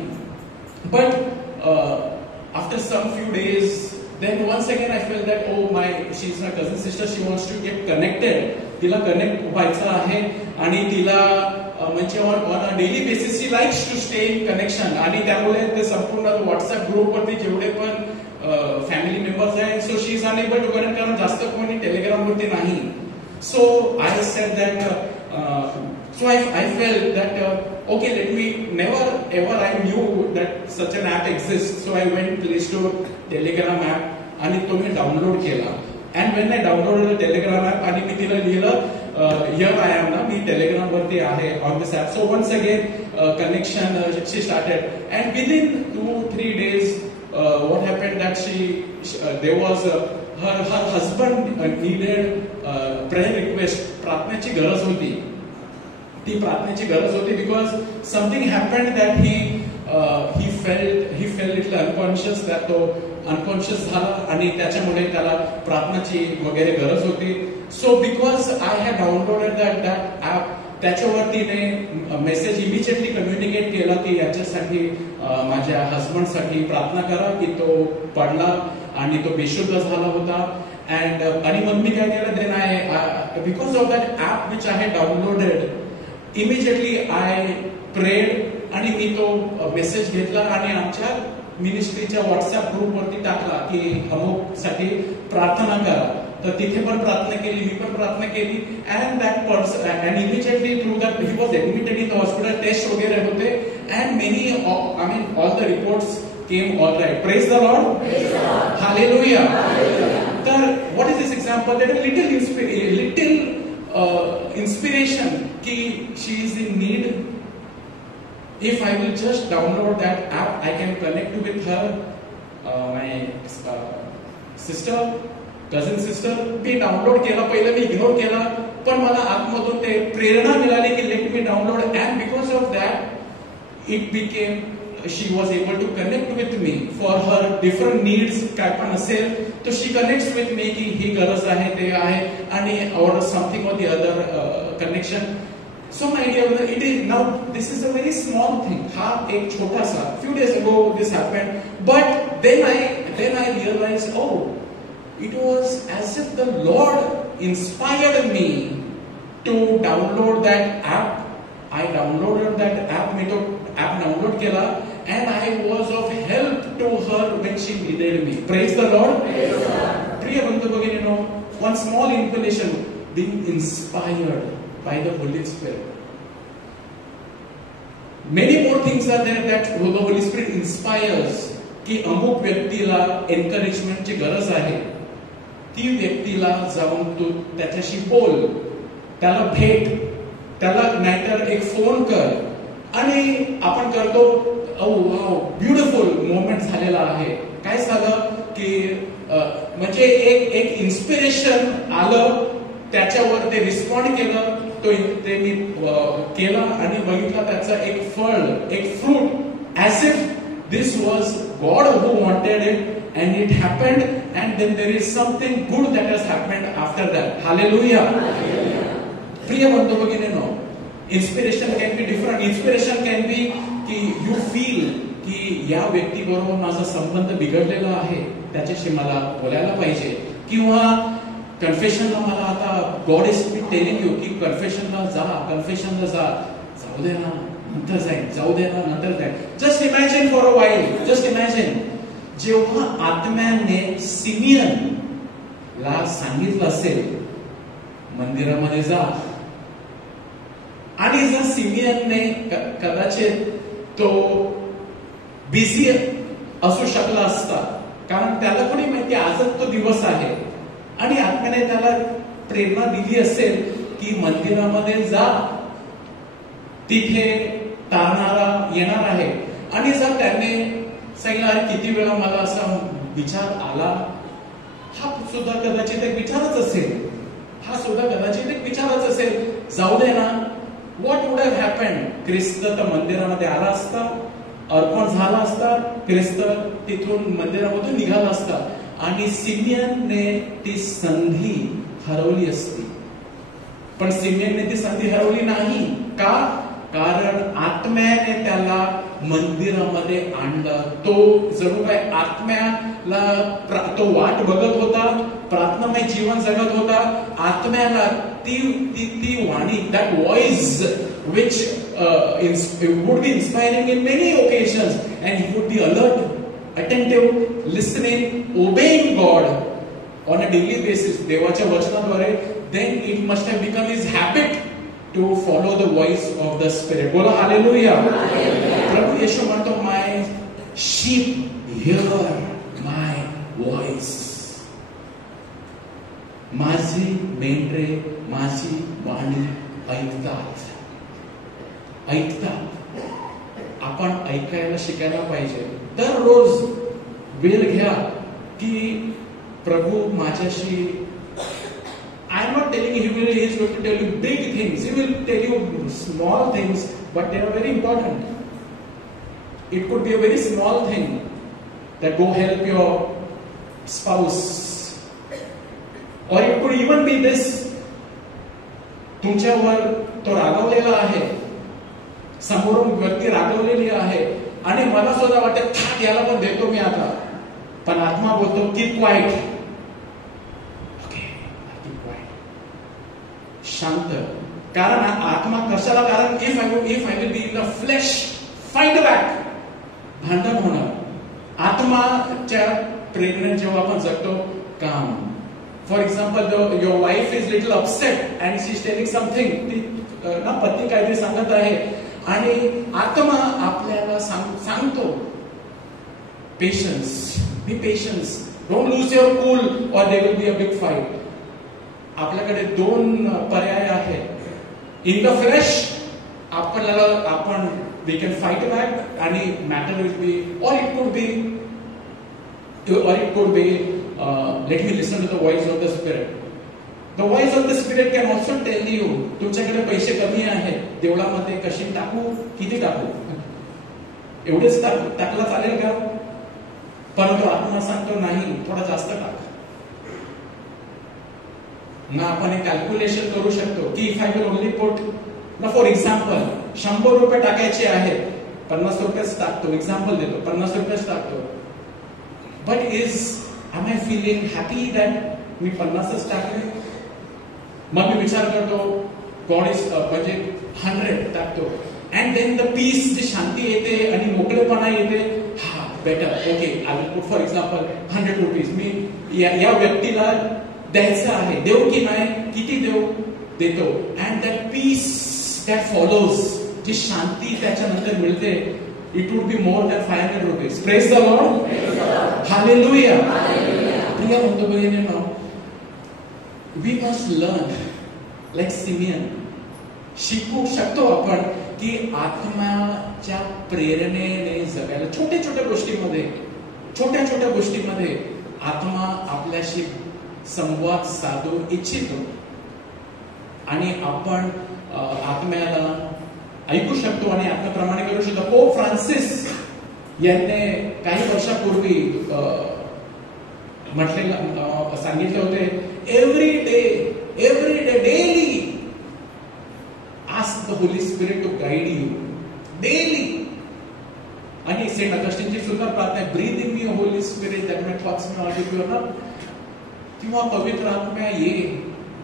But after some few days, then once again I felt that, oh my, she's my cousin sister, she wants to get connected, तिला connect व्हायचं आहे, आणि तिला म्हणजे on a daily basis she likes to stay in connection, आणि त्यामुळे ते संपूर्ण व्हॉट्सअप ग्रुपवरती जेवढे पण फॅमिली मेंबर्स आहेत, so she is unable to connect, कारण जास्त कोणी टेलिग्राम वरती नाही. So I said that, so I felt that okay, let me, never ever I knew that such an app exists, so I went Play Store, Telegram app, आणि तो मी डाउनलोड केला. And when I downloaded the Telegram app, आणि मी तिला लिहिलं, here I am ना, मी टेलिग्राम वरती आहे on this app. So once again connection she started, and within 2-3 days what happened that there was her husband needed prayer request, प्रार्थनेची गरज होती. ती प्रार्थनेची गरज होती, because something happened that he felt little unconscious, that तो unconscious झाला, आणि त्याच्यामुळे त्याला प्रार्थनाची वगैरे गरज होती. So because I have downloaded that app, त्याच्यावरतीने मेसेज इमिजिएटली कम्युनिकेट केला की याच्यासाठी माझ्या हजबंडसाठी प्रार्थना करा, की तो पडला आणि तो बेशुद्ध झाला होता. आणि मग मी काय केलं, then I because of that app which I had downloaded, immediately I prayed, आणि मी तो मेसेज घेतला आणि आमच्या मिनिस्ट्रीच्या व्हॉट्सअप ग्रुपवरती टाकला की अमुक साठी प्रार्थना करा. तर तिथे पण प्रार्थना केली, मी पण प्रार्थना केली, and that person, and immediately through that he was admitted in the hospital, test वगैरे होते, and many all the reports came all right. Praise the Lord, hallelujah. तर what is this example, that little inspiration ki she is in need. If I will just download that app, I can connect with her, my sister, cousin sister. मी डाउनलोड केला, पहिलं मी इग्नोर केला, पण मला आतमधून ते प्रेरणा मिळाली की let me download, and because of that it became, she was able to connect with me for her different needs. काय पण असेल तर she connects with me की ही गरज आहे, ते आहे, आणि or something or the other connection. So my dear brother, it is now, this is a very small thing. हा एक छोटासा, few days ago this happened, but then I realized, oh, it was as if the Lord inspired me to download that app. I downloaded that app, मी तो app download केला, and I was of help to her when she needed me. Praise the Lord. प्रिय बंधू भगिनींनो, one small inclination, being inspired by the Holy Spirit. Many more things are there that the Holy Spirit inspires, की अमुक व्यक्तीला एन्करेजमेंटची गरज आहे, ती व्यक्तीला जाऊन तू त्याच्याशी बोल, त्याला भेट, त्याला नाहीतर एक फोन कर, आणि आपण करतो, वाव ब्युटिफुल मोमेंट झालेला आहे. काय झालं की म्हणजे एक इन्स्पिरेशन आलं, त्याच्यावर ते रिस्पॉन्ड केलं, ते मी केलं आणि बघितलं त्याचा एक फळ, एक fruit, as if this was God who wanted it, and it happened, and then there is something good that has happened after that. Hallelujah. प्रिय बंधू भगिनींनो, inspiration can be different. Inspiration can be की you feel की या व्यक्तीबरोबर माझा संबंध बिघडलेला आहे, त्याच्याशी मला बोलायला पाहिजे. किंवा कन्फेशनला मला आता गॉड इज टेलिंग यू की कन्फेशनला जा, जाऊ दे ना नंतर जाईल, जाऊ दे ना नंतर जाईल. Just imagine for a while, just imagine जेव्हा आत्म्याने सिमियन ला सांगितलं असेल मंदिरामध्ये जा, आणि जर सिमियनने कदाचित तो बिझी असू शकला असता, कारण त्याला कोणी माहिती आजच तो दिवस आहे, आणि आत्म्याने त्याला प्रेरणा दिली असेल की मंदिरामध्ये जा, तिथे तारणारा येणार आहे. आणि जर त्याने सांगितलं अरे किती वेळा मला असा विचार आला, हा सुद्धा कदाचित एक विचारच असेल, हा सुद्धा कदाचित एक विचारच असेल, जाऊ दे ना. What would have happened? ख्रिस्त तर मंदिरामध्ये आला असता, अर्पण झाला असता, ख्रिस्त तिथून मंदिरामधून निघाला असता, आणि सिमियनने ती संधी हरवली असती. पण सिमियनने ती संधी हरवली नाही. का? कारण आत्म्याने त्याला मंदिरामध्ये आणलं. तो जणू काय आत्म्याला तो वाट बघत होता, प्रार्थनामय जीवन जगत होता. आत्म्याला ती वाणी, that voice which would be inspiring in many occasions, and he would be alert, attentive, listening, obeying God on a daily basis, देवाच्या वचनाद्वारे. then it must have become his habit to follow the voice of the Spirit. बोला हालेलुया. प्रभू येशू म्हणतो, my sheep hear my voice. माझी मेंढरे माझी वाणी ऐकतात. आपण ऐकायला शिकायला पाहिजे. दररोज वेळ घ्या की प्रभू माझ्याशी. I am not telling you he is going to tell you big things. He will tell you small things, but they are very important. It could be a very small thing that go help your spouse, or it could even be this. तुमच्यावर तो रागवलेला आहे, समोरून व्यक्ती रागवलेली आहे, आणि मला सुद्धा वाटतं थाट याला पण देतो मी आता, पण आत्मा बोलतो कीप क्वाइट. शांत. कारण आत्मा कशाला? कारण if I will be in the flesh, fight back, भांडण होणार. आत्माच्या प्रेरणेने जेव्हा आपण जगतो, काम. For example, your wife is little upset and she is telling something. ती ना पती काहीतरी सांगत आहे, आणि आत्मा आपल्याला सांगतो patience, be patience, don't lose your cool और there will be a big fight. आपल्याकडे दोन पर्याय आहेत. इन द फ्लेश आपण वी कॅन फाइट बॅक आणि matter will be, or it could be let me listen to the voice of the Spirit. The voice of the Spirit can also tell you, तुमच्याकडे पैसे कमी आहेत, देवळामध्ये कशी टाकू, किती टाकू, एवढेच टाकला चालेल का? परंतु आत्मा सांगतो नाही, थोडा जास्त टाक. ना आपण एक कॅल्क्युलेशन करू शकतो की if I will only put, ना फॉर एक्झाम्पल 100 रुपये टाकायचे आहेत, 50 रुपयेच टाकतो. एक्झाम्पल देतो, 50 रुपयेच टाकतो. But am I feeling happy that मी 50च टाकले? मग मी विचार करतो गॉड इज म्हणजे 100 टाकतो. अँड देन द पीस, जी शांती येते आणि मोकळेपणा येते, हा better, okay I will put for example 100 rupees. मी या व्यक्तीला द्यायचं आहे, देऊ की नाही, किती देतो. And that peace that follows, जी शांती त्याच्यानंतर मिळते, it would be more than 500 rupees. Praise the Lord, hallelujah. प्रिय बंधू भगिनींनो, we must learn like Simeon. शिकू शकतो आपण की आत्म्याच्या प्रेरणेने जगायला. छोट्या छोट्या गोष्टीमध्ये आत्मा आपल्याशी संवाद साधू इच्छितो, आणि आपण आत्म्याला ऐकू शकतो आणि आत्म्याप्रमाणे करू शकतो. पोप फ्रान्सिस यांनी काही वर्षापूर्वी सांगितले होते, every day the Holy Spirit to guide you daily. आणि सेंट अगस्टिनची सुद्धा प्रार्थना, breathe in me Holy Spirit that my thoughts may not be ना, किंवा पवित्र आत्मा ये,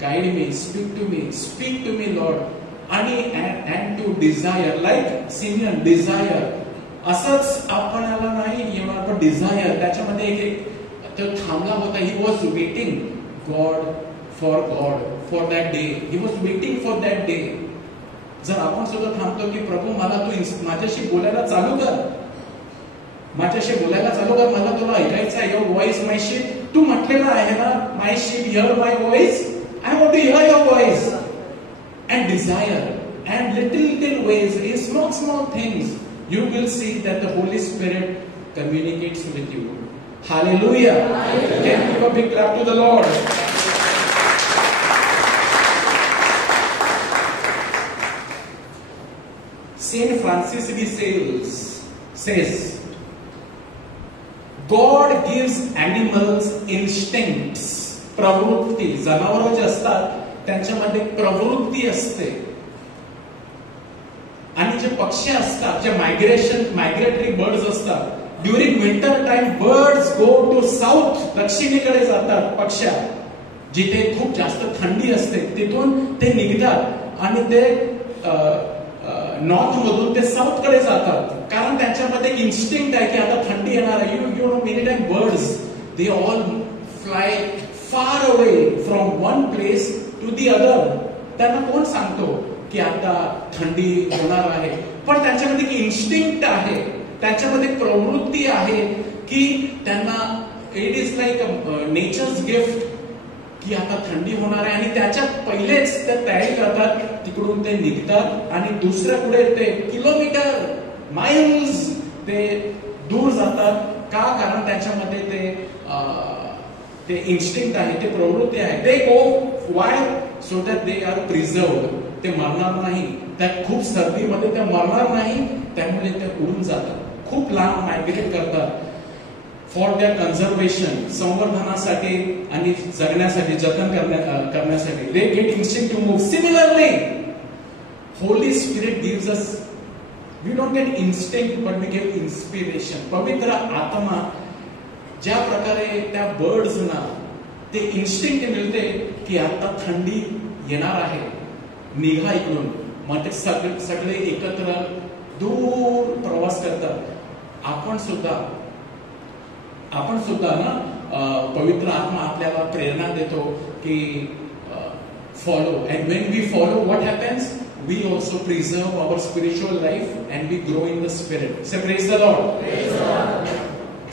guide me, speak to me Lord. आणि and to desire like Simeon desire, असंच आपणाला नाही येणार पण डिझायर. त्याच्यामध्ये एक तो थांबला होता. He was waiting God for that day. He was waiting for that day. जर आपण सुद्धा थांबतो की प्रभू मला तू माझ्याशी बोलायला चालू कर, मला तुला ऐकायचं आहे. युअर व्हॉइस माय शीप, तू म्हटलेलं आहे ना, my sheep hear my voice, I want to hear your voice. And desire and little ways, in small things, you will see that the Holy Spirit communicates with you. Hallelujah. Can you give a big clap to the Lord? Saint Francis de Sales says, God gives animals instincts. प्रवृत्ती, जनावर जे असतात त्यांच्यामध्ये प्रवृत्ती असते. आणि जे पक्षी असतात, जे मायग्रेटरी बर्ड्स असतात, during winter time birds go to south, दक्षिणेकडे जातात पक्ष्या, जिथे खूप जास्त थंडी असते तिथून ते निघतात आणि ते नॉर्थ मधून ते साऊथ कडे जातात. कारण त्यांच्यामध्ये इन्स्टिंक्ट आहे की आता थंडी येणार आहे. You know many time birds they all fly far away from one place to the other. त्यांना कोण सांगतो की आता थंडी होणार आहे, पण त्यांच्यामध्ये एक इन्स्टिंक्ट आहे, त्यांच्यामध्ये प्रवृत्ती आहे की त्यांना it is like nature's gift की आता थंडी होणार आहे. आणि त्याच्यात पहिलेच ते तयारी करतात, तिकडून ते निघतात आणि दुसऱ्या पुढे ते किलोमीटर माइल्स ते दूर जातात. का? कारण त्यांच्यामध्ये ते इन्स्टिंक्ट आहे, ते प्रवृत्ती आहे. ते गो वाय सो दॅट दे आर प्रिझर्व्ड. ते मरणार नाही, त्या खूप सर्दीमध्ये ते मरणार नाही, त्यामुळे ते उडून जातात, खूप लांब मायग्रेट करतात फॉर देअर कन्झर्वेशन, संवर्धनासाठी आणि जगण्यासाठी, जतन करण्यासाठी. They get instinct to move. Similarly Holy Spirit gives us, we don't get instinct but we get inspiration. पवित्र आत्मा ज्या प्रकारे त्या बर्ड्सना ते इन्स्टिंक्ट मिळते की आता थंडी येणार आहे, निघा इकडून, मग ते सगळे एकत्र दूर प्रवास करतात. आपण सुद्धा ना पवित्र आत्मा आपल्याला प्रेरणा देतो की follow. And when we follow, what happens? We also preserve our spiritual life and we grow in the spirit. Say praise the Lord.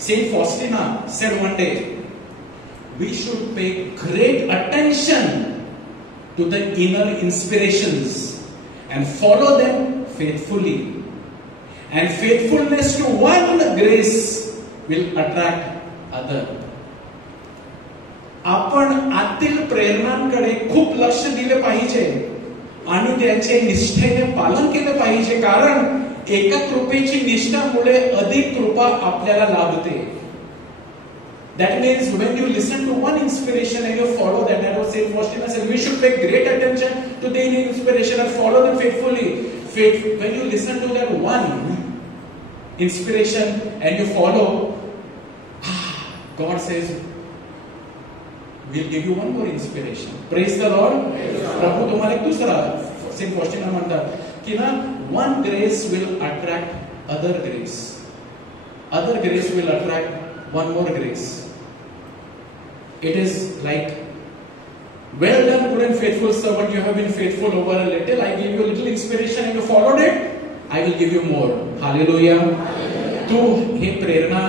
Saint Faustina said one day, we should pay great attention to the inner inspirations and follow them faithfully. And faithfulness to one grace will attract other. आपण आतील प्रेरणांकडे खूप लक्ष दिले पाहिजे आणि त्यांचे निष्ठेने पालन केले पाहिजे, कारण एका कृपेची निष्ठामुळे अधिक कृपा आपल्याला लाभते. That means when you listen to one inspiration and you follow that, that was Saint Faustina said, we should pay great attention to the inspiration and follow them faithfully. When you listen to that one inspiration and you follow, God says, we'll give you one more inspiration. Praise the Lord. प्रभु तुम्हाला एक दुसरा, Saint Faustina म्हणतात की ना, one grace will attract other grace. Other grace will attract one more grace. It is like, well done, good and faithful servant. You have been faithful over a little. I give you a little inspiration and you followed it. I will give you more. Hallelujah. तू हे प्रेरणा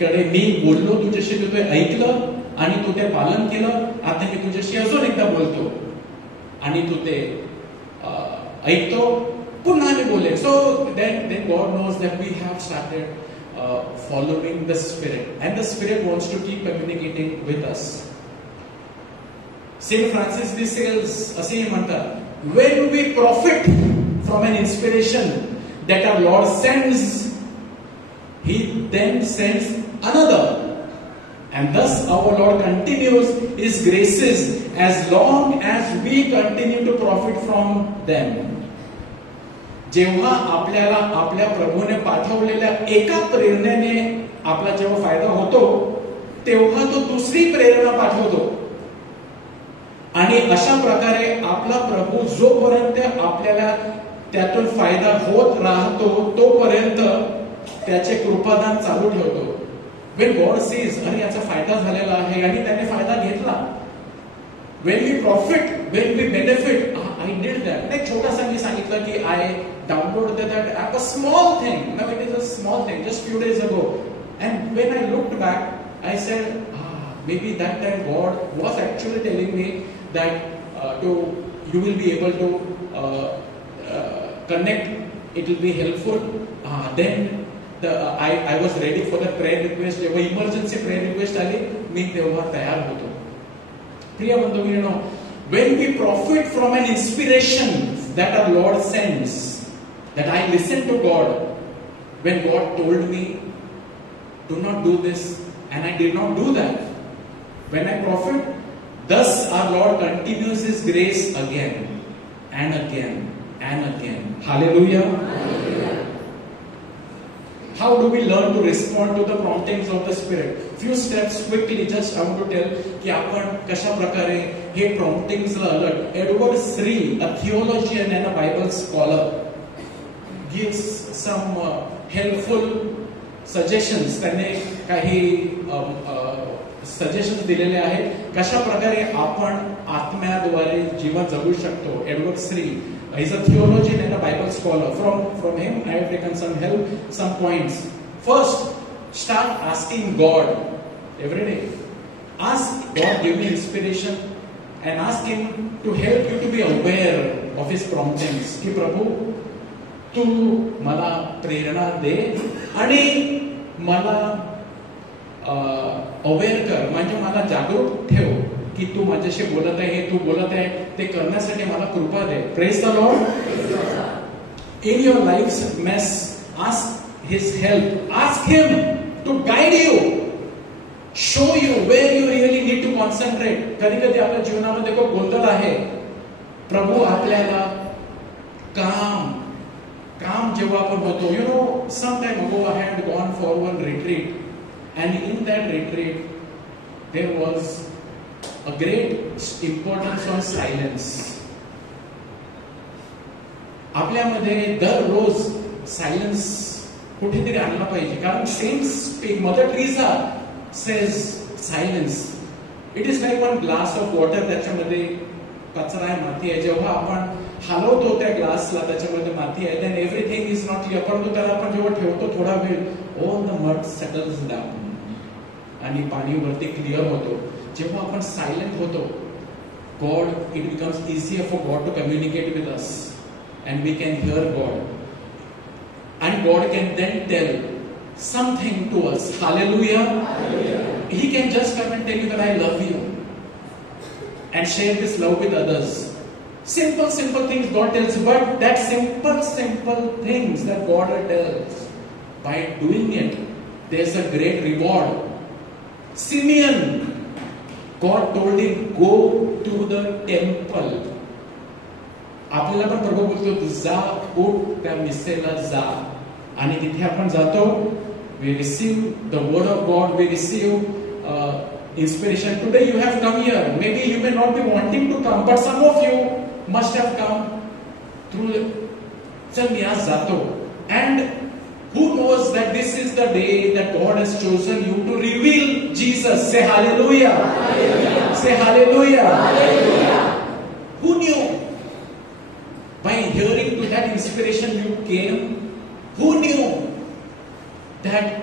कडे मी बोललो तुझ्याशी, तू ते ऐकलं आणि तू ते पालन केलं. आता मी तुझ्याशी अजून एकदा बोलतो आणि तू ते ऐकतो, पुन्हा मी बोले. So then God knows that we have started following the Spirit, and the Spirit wants to keep communicating with us. Saint Francis de Sales असेही म्हणतात, when we profit from an inspiration that our Lord sends, He then sends another, and thus our Lord continues His graces as long as we continue to profit from them. जेव्हा आपल्याला आपल्या प्रभूने पाठवलेल्या एका प्रेरणेने आपला जेव्हा फायदा होतो, तेव्हा तो दुसरी प्रेरणा पाठवतो. आणि अशा प्रकारे आपला प्रभू जोपर्यंत आपल्याला त्यातून फायदा होत राहतो, तोपर्यंत त्याचे कृपादान चालू ठेवतो. When God sees, अरे याचा फायदा झालेला आहे आणि त्याने फायदा घेतला. When we profit, when we benefit, I did that. एक छोटासा मी सांगितलं की I downloaded that app, a small thing. Now it is a small thing, just few days ago. And when I looked back, I said, maybe that time God was actually telling me that you will be able to connect. It will be helpful. Then I was ready for the prayer request. जेव्हा emergency prayer request आली, मी तेव्हा तयार होतो. प्रिय बंधुगिनो, when we profit from an inspiration that our Lord sends, that I listen to God when God told me, do not do this, and I did not do that. When I profit, thus our Lord continues His grace again and again and again. Hallelujah. Hallelujah. How do we learn to respond to the promptings of the Spirit? Few steps quickly, just I want to tell की आपण कशा प्रकारे हे promptings ला alert. Edward Sri, a theologian and a Bible scholar, gives some helpful suggestions. त्याने काही सजेशन्स दिलेले आहेत कशा प्रकारे आपण आत्म्याद्वारे जीवन जगू शकतो. एडवर्ड Shri is a theologian and a Bible scholar. From him I have taken some help, some points. First, start asking God every day. Ask God, give me inspiration, and ask Him to help you to be aware of His promptings. की प्रभू तू मला प्रेरणा दे आणि मला अवेअर कर, म्हणजे मला जागरूक ठेव की तू माझ्याशी बोलत आहे, तू बोलत आहे ते करण्यासाठी मला कृपा दे. Praise the Lord. In your life's mess, ask his help, ask him to guide you, show you where you really need to concentrate. कधी कधी आपल्या जीवनामध्ये खूप गोंधळ आहे. प्रभू आपल्याला काम जेव्हा आपण होतो, you know, some time ago I had gone for one retreat, and in that retreat there was a great importance on silence. आपल्यामध्ये दररोज सायलेन्स कुठेतरी आणला पाहिजे, कारण Saint Mother Teresa says silence. It is like one glass of water, त्याच्यामध्ये कचरा आहे, माती आहे. जेव्हा आपण हलवतो त्या ग्लासला, त्याच्यामध्ये माती आहे, then everything is not clear. परंतु त्याला आपण जेव्हा ठेवतो थोडा वेळ, all the mud settles down आणि पाणी वरती क्लिअर होतो. जेव्हा आपण सायलेंट होतो, God, it becomes easier for God to communicate with us and we can hear God, and God can then tell something to us. Hallelujah. Hallelujah. He can just come and tell you that I love you and share this love with others. Simple things God tells you, but that simple things that God tells, by doing it there's a great reward. Simeon, God told him, go to the temple. आपल्याला पण प्रभू बोलतो, जा, उठ, त्या मिसेला जा. आणि तिथे आपण जातो. We receive the word of God, we receive inspiration. Today you have come here. Maybe you may not be wanting to come, but some of you must have come through. चल मी आज जातो. And who knows that this is the day that God has chosen you to reveal Jesus. Say hallelujah. Hallelujah. Say hallelujah. Hallelujah. Who knew? By hearing to that inspiration you came. Who knew that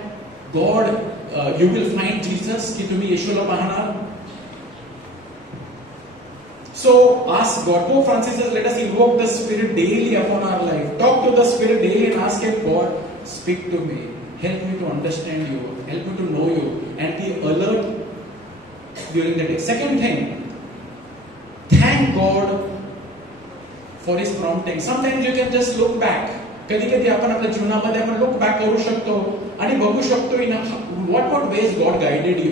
God, you will find Jesus, ki tumi Yeshua pahanar? So ask God. Pope Francis says, let us invoke the Spirit daily upon our life. Talk to the Spirit daily and ask Him, God, speak to me, help me to understand you, help me to know you, and be alert during the day. Second thing, thank God for His prompting. Sometimes you can just look back. कधी कधी आपण आपल्या जीवनामध्ये आपण look back करू शकतो आणि बघू शकतो in what ways God guided you.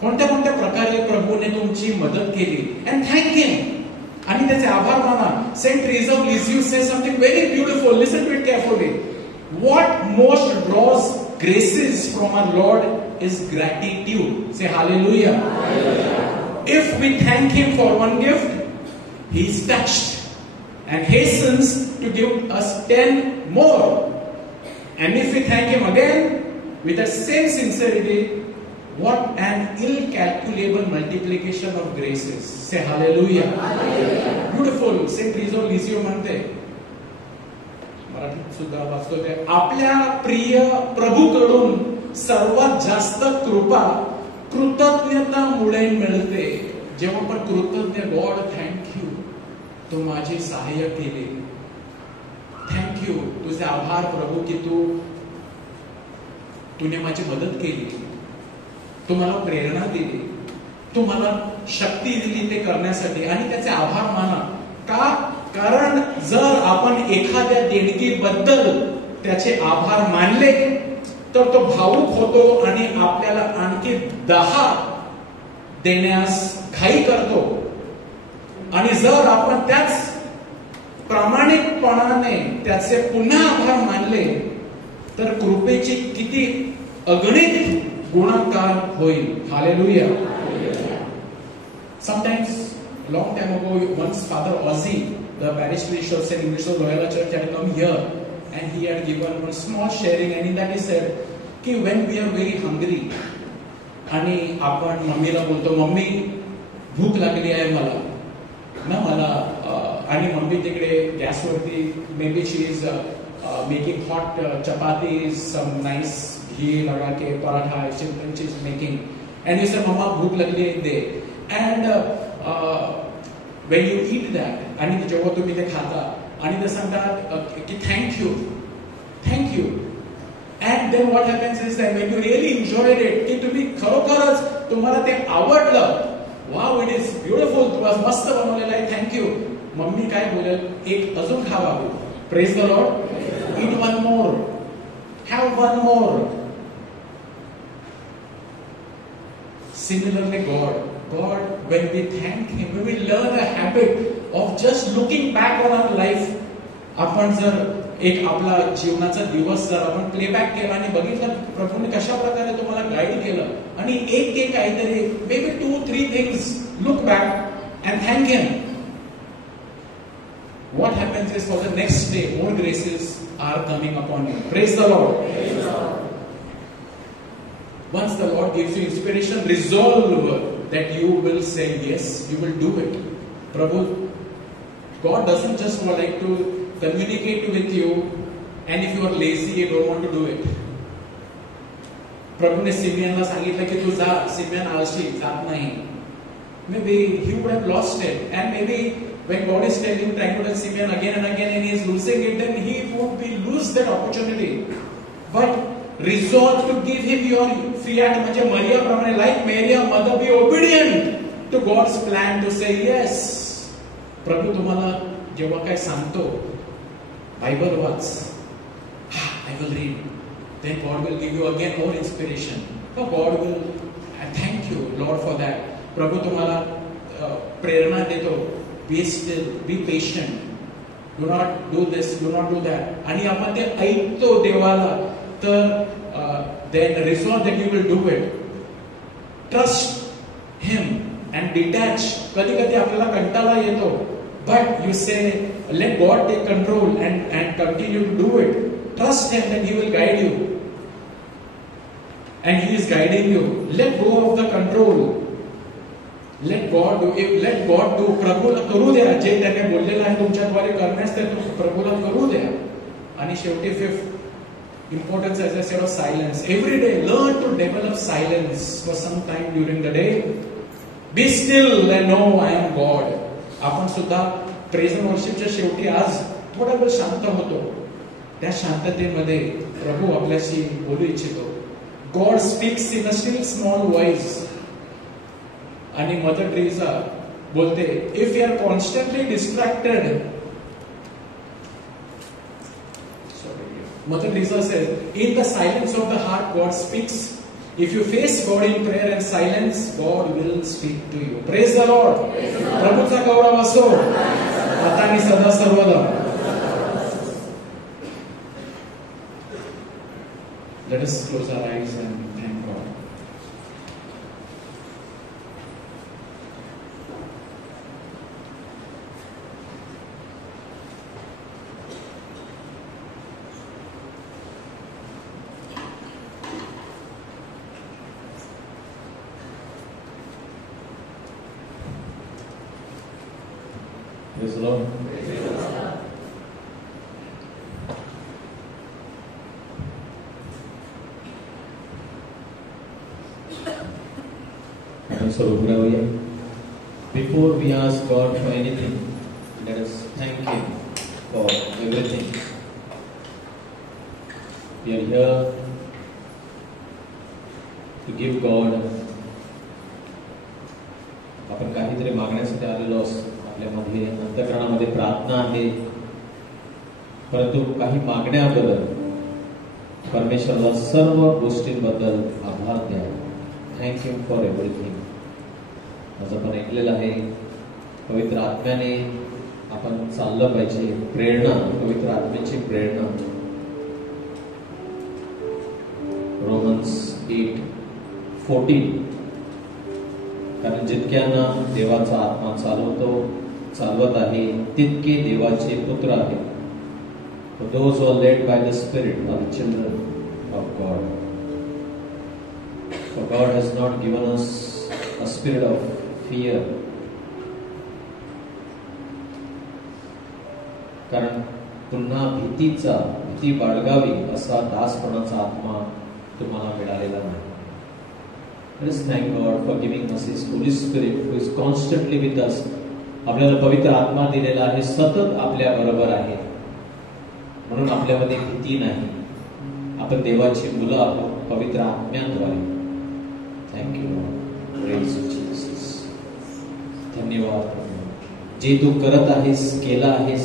कोणत्या प्रकारे प्रभूने तुमची मदत केली. And thank him. आणि त्याचे आभार माना. Saint Teresa of Lisieux says something very beautiful. Listen to it carefully. What most draws graces from our Lord is gratitude. Say hallelujah. If we thank Him for one gift, He is touched and hastens to give us 10 more. And if we thank Him again with the same sincerity, what an incalculable multiplication of graces. Say hallelujah. Beautiful. Saint Teresa of Lisieux म्हणते, मराठीत सुद्धा वाचतो ते, आपल्या प्रिय प्रभूकडून सर्वात जास्त कृपा कृतज्ञतामुळे मिळते. जेव्हा पण कृतज्ञ, गॉड थँक्यू, तू माझे सहाय्य केले, थँक्यू, तुझे आभार प्रभू की तूने माझी मदत केली, तू मला प्रेरणा दिली, तू मला शक्ती दिली ते करण्यासाठी. आणि त्याचे आभार माना. का? कारण जर आपण एखाद्या देणगीबद्दल त्याचे आभार मानले तर तो भावुक होतो आणि आपल्याला आणखी 10 देण्यास घाई करतो. आणि जर आपण त्याच प्रामाणिकपणाने त्याचे पुन्हा आभार मानले तर कृपेची किती अगणित गुणाकार होईल. Hallelujah. Sometimes, a long time ago, once Father Ozzy, the parish priest of St. Ignatius of Loyola Church, had come here and he had given one small sharing, and in that he said, कि when we are very hungry, आणि आपण मम्मीला बोलतो, मम्मी भूक लागली आहे मला, आणि मम्मी तिकडे गॅसवरती may be she is making hot chapatis, some nice ghee लगा के paratha she is making, and you say, mama भूक लागली आहे दे. And when you eat that, आणि जेव्हा तुम्ही ते खाता आणि ते सांगतात की thank you, and then what happens is that when you really enjoyed it, की तुम्ही खरोखरच तुम्हाला ते आवडलं, वाव इट इज ब्युटिफुल, तू आज मस्त बनवलेलं आहे, थँक्यू, मम्मी काय बोलेल, एक अजून खा बाबू, praise the Lord, eat one more, have one more. Similarly, God, when we thank Him, when we learn a habit of just looking back on our life, आपण जर एक आपला जीवनाचा दिवस जर आपण प्लेबॅक केला आणि बघितलं प्रभूने कशा प्रकारे तुम्हाला गाईड केलं, आणि एक काहीतरी may be 2-3 things look back and thank him, what happens is for the next day more graces are coming upon you. Praise the Lord. Once the Lord gives you inspiration, resolve that you will say yes, you will do it. Prabhu, God doesn't just like to communicate with you, and if you are lazy, you don't want to do it. प्रभूने सिमियनला सांगितलं की तू जा, सिमियन आळशी जात नाही. Maybe he would have lost it, and maybe when God is telling, trying to tell Simeon again and again, and he is losing it, then he would be lose that opportunity. But resolve to give him your fiat, म्हणजे मरिया प्रमाणे, like Mary, mother, be obedient to God's plan to say yes. प्रभू तुम्हाला जेव्हा काय सांगतो, Bible watch, I will read, then God will give you again more inspiration. So God will, I thank you Lord for that. प्रभू तुम्हाला प्रेरणा देतो, be still, be patient, do not do this, do not do that, आणि आपण ते ऐकतो देवाला, तर then resolve that you will do it. Trust Him and detach. कधी कधी आपल्याला कंटाळा येतो, but you say let God take control and continue to do it. Trust Him that He will guide you, and He is guiding you. Let go of the control. Let God do. Let God do. प्रभूला करू द्या, जे त्याने बोललेलं आहे तुमच्याद्वारे करण्यास, ते प्रभूला करू द्या. आणि शेवटी fifth importance, as I said, of silence. Every day learn to develop silence for some time during the day. Be still and know I am God. आपण सुद्धा प्रेज एंड वर्शिपच्या शेवटी आज थोडा वेळ शांत होतो. त्या शांततेमध्ये प्रभू आपल्याशी बोलू इच्छितो. God speaks in a still small voice. आणि मदर टेरेसा बोलते, if we are constantly distracted, Mother Teresa says, in the silence of the heart, God speaks If you face God in prayer and silence, God will speak to you. Praise the Lord. प्रभूचा गौरव असो आता आणि सदा सर्वदा. Let us close our eyes and thank God. Praise the Lord. Before we ask God for anything, let us thank Him for everything. We are here to give God. आपण काहीतरी मागण्यासाठी आलेलो असतो. आपल्यामध्ये अंतःकरणामध्ये प्रार्थना आहे, परंतु काही मागण्याबद्दल परमेश्वराला सर्व गोष्टींबद्दल आभार द्या. Thank you for everything. आज आपण ऐकलेलं आहे, पवित्र आत्म्याने आपण चाललं पाहिजे. प्रेरणा, पवित्र आत्म्याची प्रेरणा. रोमन्स 8:14. कारण जितक्यांना देवाचा आत्मा चालवत आहे तितके देवाचे पुत्र आहेत. For those who are led by the Spirit are the children of God. For God has not given us a spirit of fear. कारण पुन्हा भीती बाळगावी असा दासपणाचा आत्मा तुम्हाला मिळालेला नाही. Let us thank God for giving us His Holy Spirit who is constantly with us. आपल्याला पवित्र आत्मा दिलेला आहे, सतत आपल्या बरोबर आहे, म्हणून आपल्यामध्ये भीती नाही. आपण देवाची मुलं आहोत पवित्र आत्म्याद्वारे. Thank you Lord. Praise Jesus. धन्यवाद. जे तू करत आहेस, केलं आहेस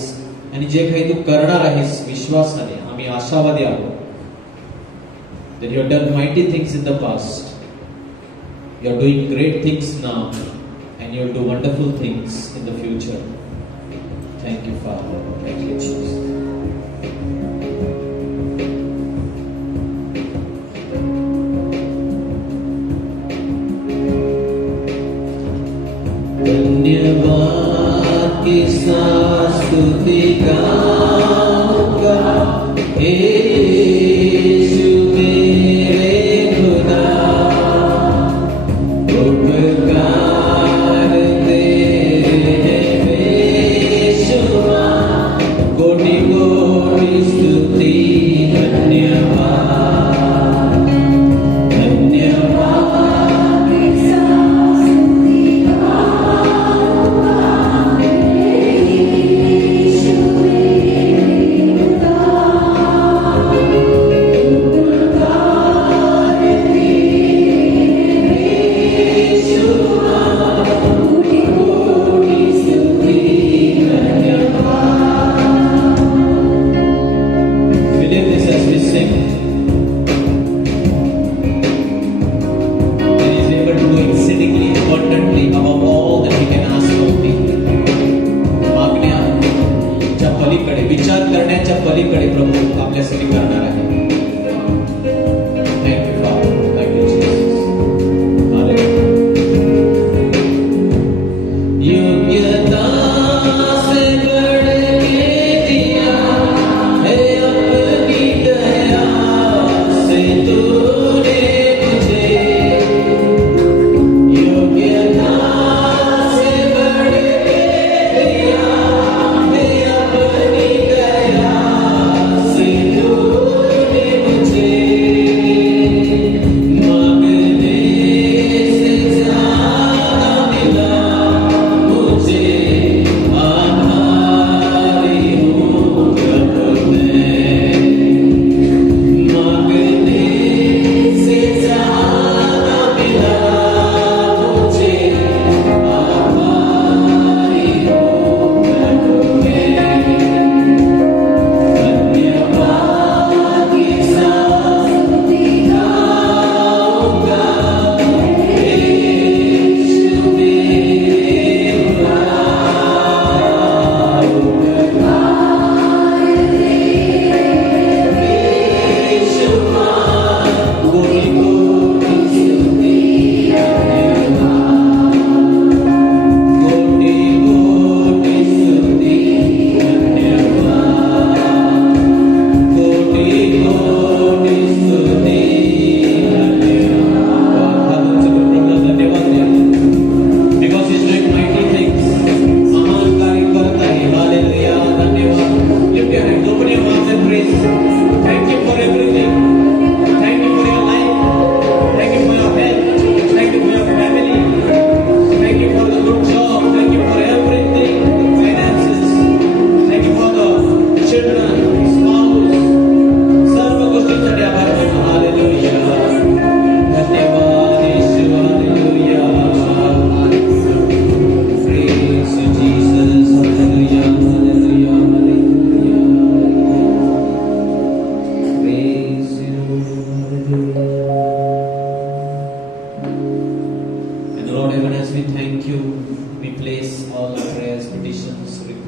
आणि जे काही तू करणार आहेस, विश्वासाने आम्ही आशावादी आहोत. That you have done mighty things in the past. You are doing great things now, and you will do wonderful things in the future. Thank you, Father. Thank you, Jesus. धन्यवाद की स्तुति गाऊंगा, हे यीशु मेरे खुदा. उपकार तेरे हैं बेशुमार, कोटि कोटि स्तुति. धन्यवाद, धन्यवाद. Thank you.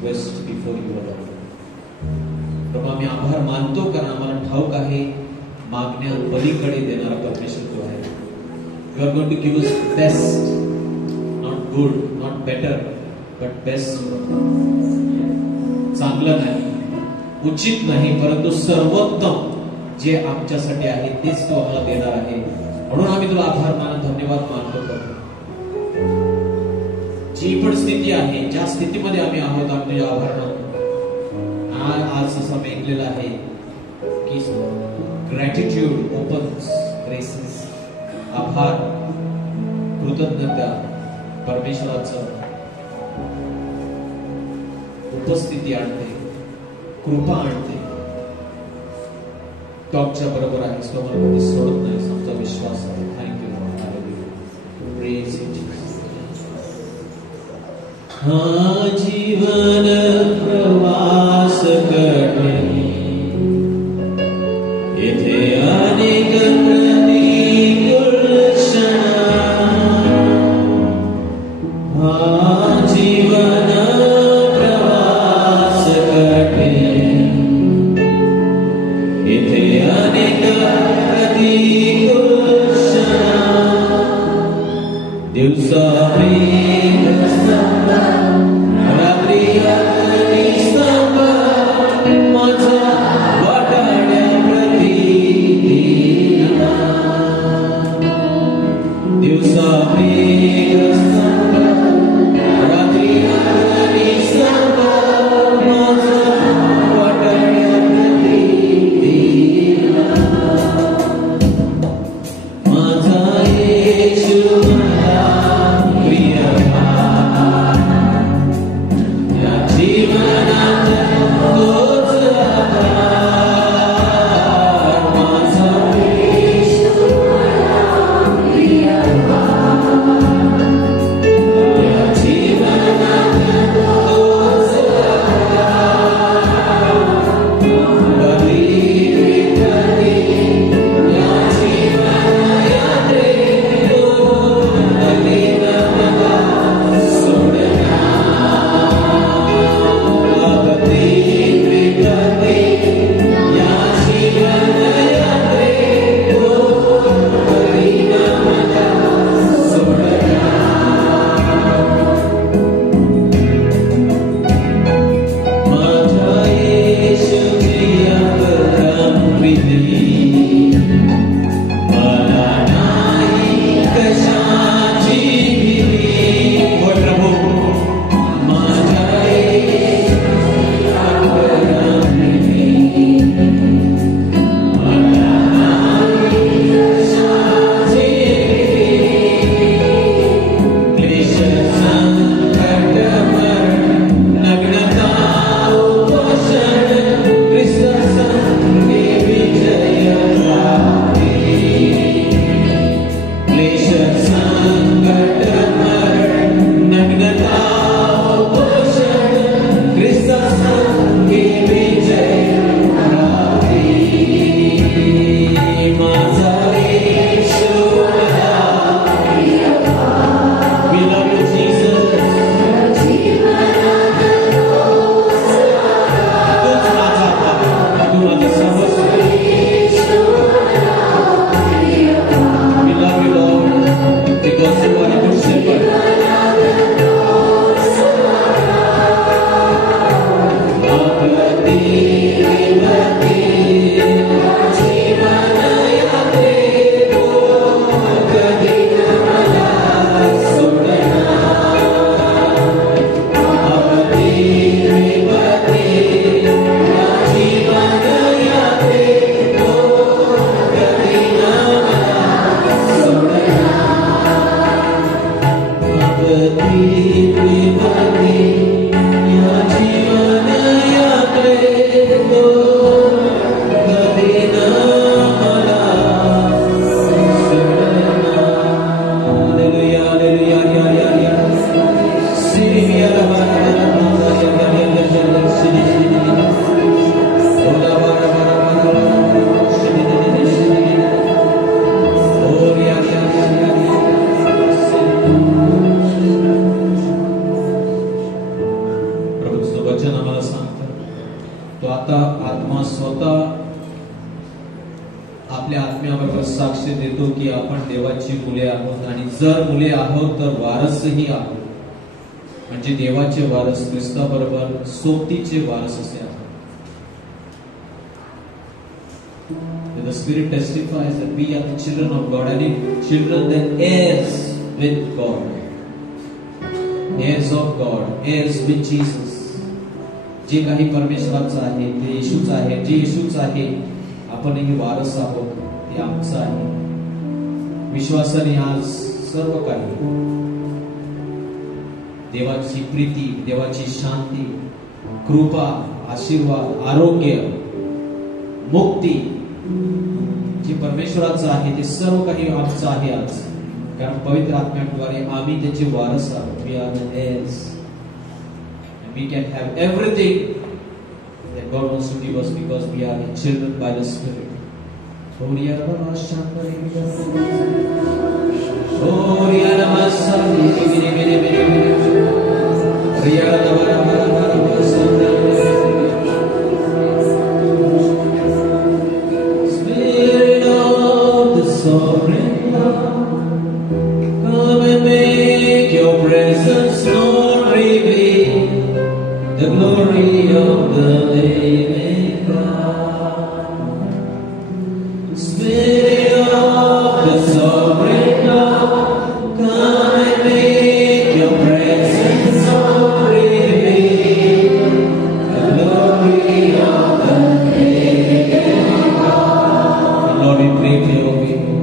request before you, Lord. प्रभू आम्ही आभार मानतो कारण आम्हाला ठाऊक आहे मागण्या पलीकडे देणारा परमेश्वर तू आहे. You are going to give us best, not good, not better, but best. चांगलं नाही, उचित नाही, परंतु सर्वोत्तम जे आमच्यासाठी आहे तेच तू आम्हाला देणार आहे. म्हणून आम्ही तुला आभार मानून धन्यवाद मानतो. जी पण स्थिती आहे, ज्या स्थितीमध्ये आम्ही आहोत, आम्ही तुझे आभार मानतो. आज असं मी ऐकलेलं आहे की ग्रॅटिट्यूड ओपन्स ग्रेसेस. आभार, कृतज्ञता परमेश्वराचं उपस्थिती आणते, कृपा आणते. तो आमच्या बरोबर आहे, तो आम्हाला कधी सोडत नाही, आमचा विश्वास आहे. Thank you Lord. हालेलुया. प्रेज इन जीसस. हा जीवन प्रवास करणे येथे अनेक प्रतिकूल क्षण. हा जीवन प्रवास करणे येथे अनेक प्रतिकूल क्षण. दिवसा की आपण देवाची मुले आहोत आणि जर मुले आहोत तर वारसही आहोत. म्हणजे देवाचे वारस ख्रिस्ताबरोबर सोबतीचे वारस असे आहोत. The Spirit testifies that we are the children of God, and if children, then heirs with God, heirs of God, heirs with Jesus. जे काही परमेश्वराचं आहे ते येशूच आहे. जे येशूच आहे आपणही वारस आहोत, ते आमचं आहे. विश्वासाने आज सर्व काही देवाची प्रीती, देवाची शांती, कृपा, आशीर्वाद, आरोग्य, मुक्ती जे परमेश्वराचं आहे ते सर्व काही आमचं आहे आज. कारण पवित्र आत्म्याद्वारे आम्ही त्याचे वारस आहोत. We are the heirs. And we can have everything that God wants to give us because we are the children by the Spirit. Spirit of the sovereign Lord, come and make your presence known, reveal the glory of the living God. Spirit of the sovereign Lord, come and make your presence known, reveal the glory of the living God. Lord, we pray for your people.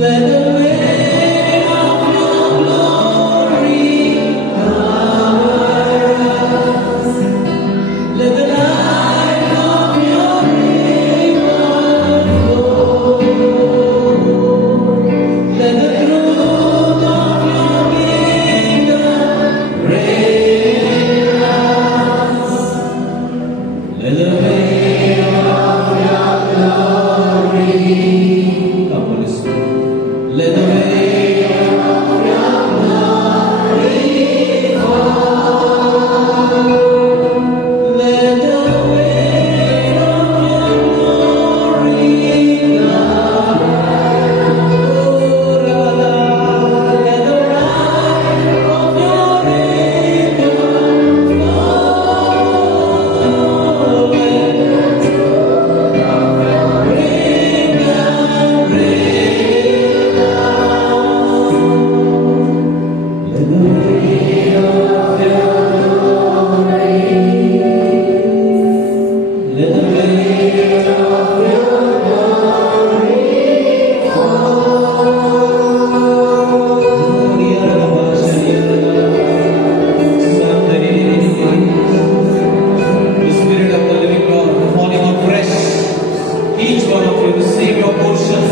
Let the weight of your glory cover us. Let the light of your river flow. Let the truth of your kingdom reign in us. Let the weight of your glory, come Holy Spirit. Let the weight of your glory fall. Let the weight of your glory cover. Let the light of your river flow. Let the truth of your kingdom reign in us. Let the weight of your glory, let the weight of your glory fall. The Spirit of the living God falling on fresh. Each one of you receive your portion.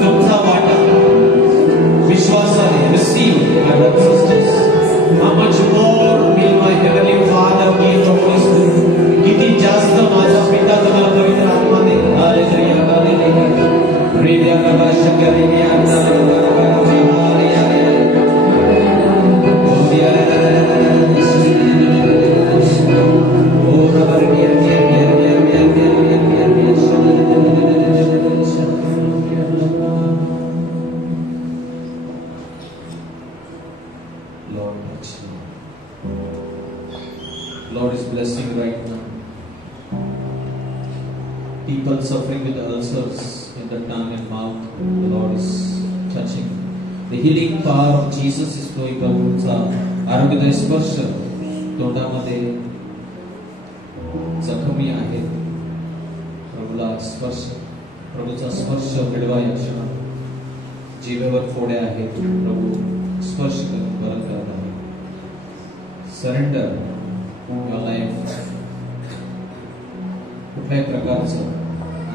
तुमचा वाटा विश्वासाने receive, my brothers and sisters. How much more will my heavenly Father give the Holy Spirit? किती जास्त माझा पिता तुम्हाला पवित्र आत्मा देईल. Hallelujah, hallelujah. प्रिया बाबा शंकरिया Lord, touch me. Lord is blessing right now. People suffering with ulcers in the tongue and mouth, the Lord is touching. The healing power of Jesus is flowing. प्रभूचा आरोग्यदायी स्पर्श तोंडामध्ये जखमी आहेत. प्रभूला स्पर्श, प्रभूचा स्पर्श मिळवा या क्षणात. जीवेवर फोड्या आहेत, प्रभू स्पर्श करून बरं करत आहे. Surrender your life. कुठल्याही प्रकारचं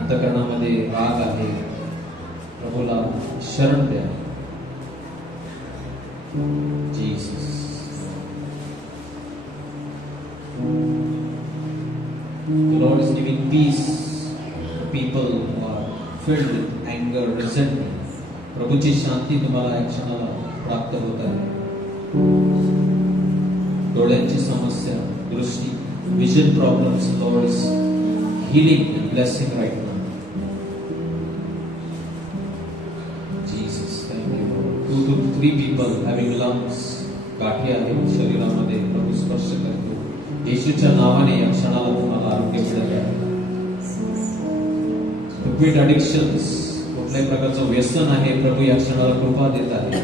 अंतकरणामध्ये राग आहे, प्रभूला शरण द्या. Jesus. The Lord is giving peace to people who are filled with anger, resentment. प्रभूची शांती तुम्हाला या क्षणाला प्राप्त होत आहे. डोळ्यांची समस्या, दृष्टी, vision problems, Lord is healing and blessing right now. Jesus. Thank you, Lord. 2 to 3 people having lungs, गाठी आहेत शरीरामध्ये, प्रभू स्पर्श करतो. येशूच्या नावाने या क्षणाला तुम्हाला आरोग्य मिळत आहे. क्विट अडिक्शन्स, कुठल्याही प्रकारचं व्यसन आहे, प्रभू या क्षणाला कृपा देत आहे.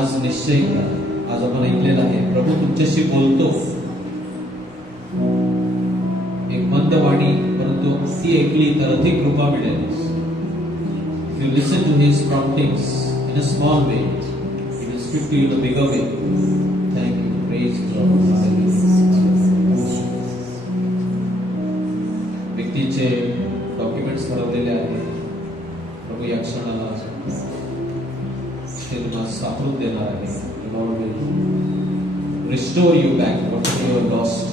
आज निश्चय करा, आज आपण ऐकलेलं आहे, प्रभू तुमच्याशी बोलतो. एक मंद वाणी, परंतु ती ऐकली तर अधिक कृपा मिळेल. If you listen to his promptings in a small way, he will speak to you in a bigger way. Thank you. Praise God. व्यक्तीचे डॉक्युमेंट्स हरवलेले आहेत. प्रभू या क्षणाला त्यांना सापडून देणार आहे. Lord will restore you back what you have lost.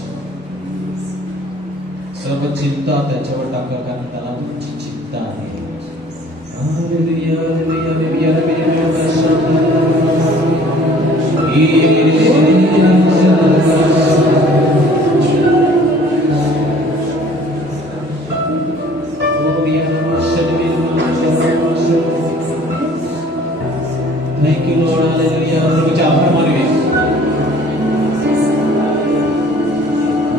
सर्व चिंता त्याच्यावर टाका, कारण त्याला तुमची चिंता आहे. Thank you, Lord. Hallelujah. प्रभूचे आभार मानूया.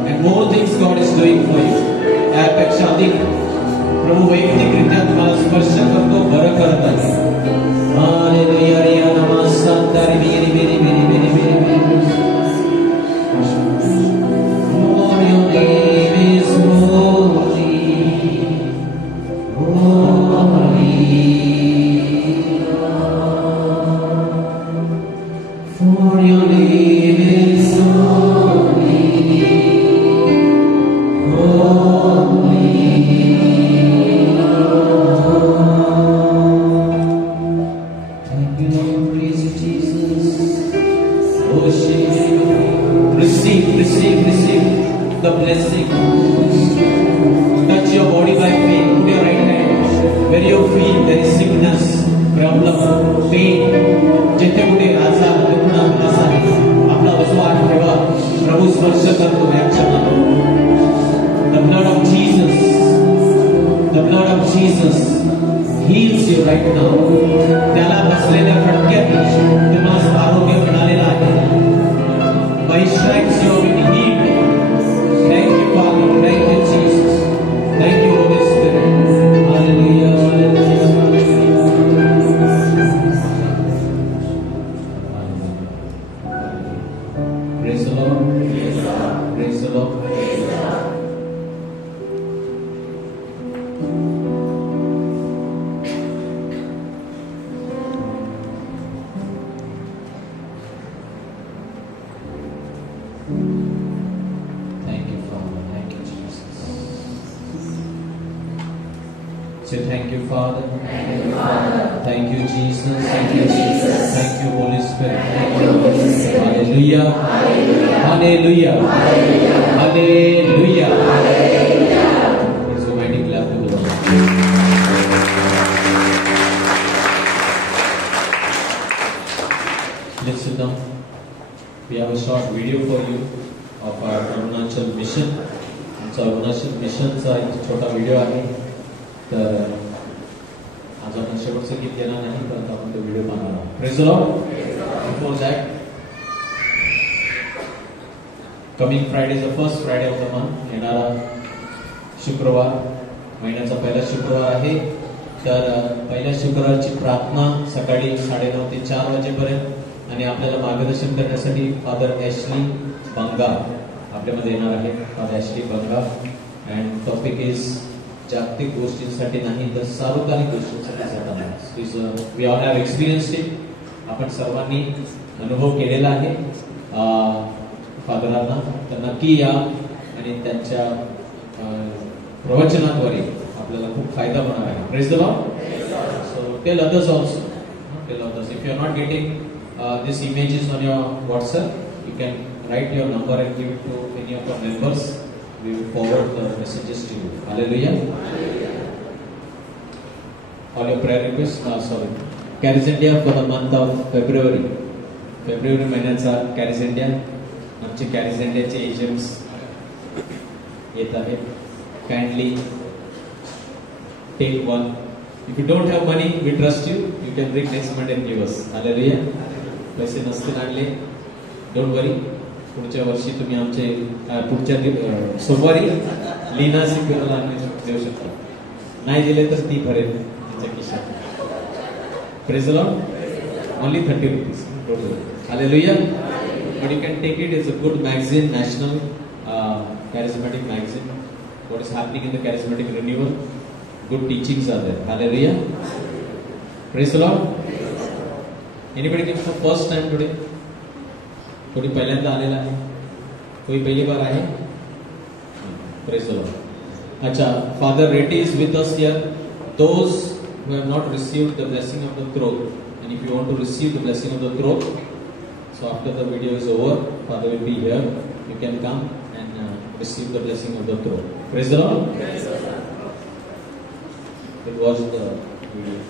And more things God is doing for you. त्यापेक्षा अधिक प्रभू वैयक्तिकरित्या तुम्हाला स्पर्श करतो, बरं करत आहे. हालेलुया. रिया नमस्कार. मेरी मेरी मेरी मेरी मेरी मेरी. Oh, your name is holy. Holy. For your name is holy. Holy. Thank you, Lord. Praise you, Jesus. Oh, receive the blessing. Touch your body by faith. Put your right hand where you feel there is sickness, problem, pain. जिथे कुठे आजार, दुखणं, त्रास आहे, आपला विश्वास ठेवा. प्रभू स्पर्श करतो या क्षणात. The blood of Jesus, the blood of Jesus heals you right now. त्याला बसलेल्या फटक्यात तुम्हाला आरोग्य मिळालेलं आहे. By stripes you have been healed. Thank you, Father. Thank you, Jesus. Thank you, Holy Spirit. Hallelujah. Hallelujah. Praise the Lord. Praise the Lord. Thank you, Father. Thank you, Jesus. Say thank you, Father. Thank you, Father. Thank you, Jesus. Thank you, Jesus. Thank you, Holy Spirit. Thank you, Holy Spirit. Hallelujah. Hallelujah. Hallelujah. Hallelujah. Hallelujah. Let's go mighty clap to the Lord. Let's sit down. We have a short video for you of our Arunachal mission. आमचा अरुणाचल मिशनचा एक छोटा व्हिडिओ आहे. तर आज आपण शेवटचं गीत घेणार नाही, परंतु आपण तो व्हिडिओ पाहणार आहोत. Praise the Lord. Before that, coming Friday is the first Friday of the month. येणारा शुक्रवार महिन्याचा पहिला शुक्रवार आहे. तर पहिल्या शुक्रवारची प्रार्थना सकाळी 9:30 ते 4 वाजेपर्यंत. आणि आपल्याला मार्गदर्शन करण्यासाठी फादर ॲशली बंगा आपल्यामध्ये येणार आहे. Father Ashley Banga. And topic is जागतिक गोष्टींसाठी नाही तर सार्वकालिक गोष्टींसाठी जाताना. We all have experienced it. आपण सर्वांनी अनुभव केलेला आहे फादरांना. तर नक्की या आणि त्यांच्या प्रवचनाद्वारे आपल्याला खूप फायदा होणार आहे. Praise the Lord. So tell others also. Tell others. If you are not getting this image is on your WhatsApp. You can write your number and give it to any of our members. We will forward the messages to you. Hallelujah. All your prayer requests. Carisendia for the month of February. February महिन्याचा Carisendia. आमचे Carisendiaचे एजंट्स येत आहेत. Kindly take one If you don't have money, we trust you. You can bring next Monday and give us. Hallelujah. पैसे नसतील आणले, don't worry. पुढच्या वर्षी तुम्ही आमचे पुढच्या सोमवारी लीना सिक्युअरला देऊ शकता. नाही दिले तर ती भरेल त्यांच्या खिशात. Praise the Lord. Only 30 rupees. Don't worry. Hallelujah. But you can take it. It's a good magazine, national charismatic magazine. What is happening in the charismatic renewal? Good teachings are there. Hallelujah. Praise the Lord. Anybody came for first time today? कोणी पहिल्यांदा आलेला आहे? कोई पहली बार आहे? Praise the Lord. अच्छा, Father Reddy is with us here. Those who have not received the blessing of the throne, and if you want to receive the blessing of the throne, so after the video is over, Father will be here. You can come and receive the blessing of the throne. Praise the Lord. Praise the Lord. It was the video.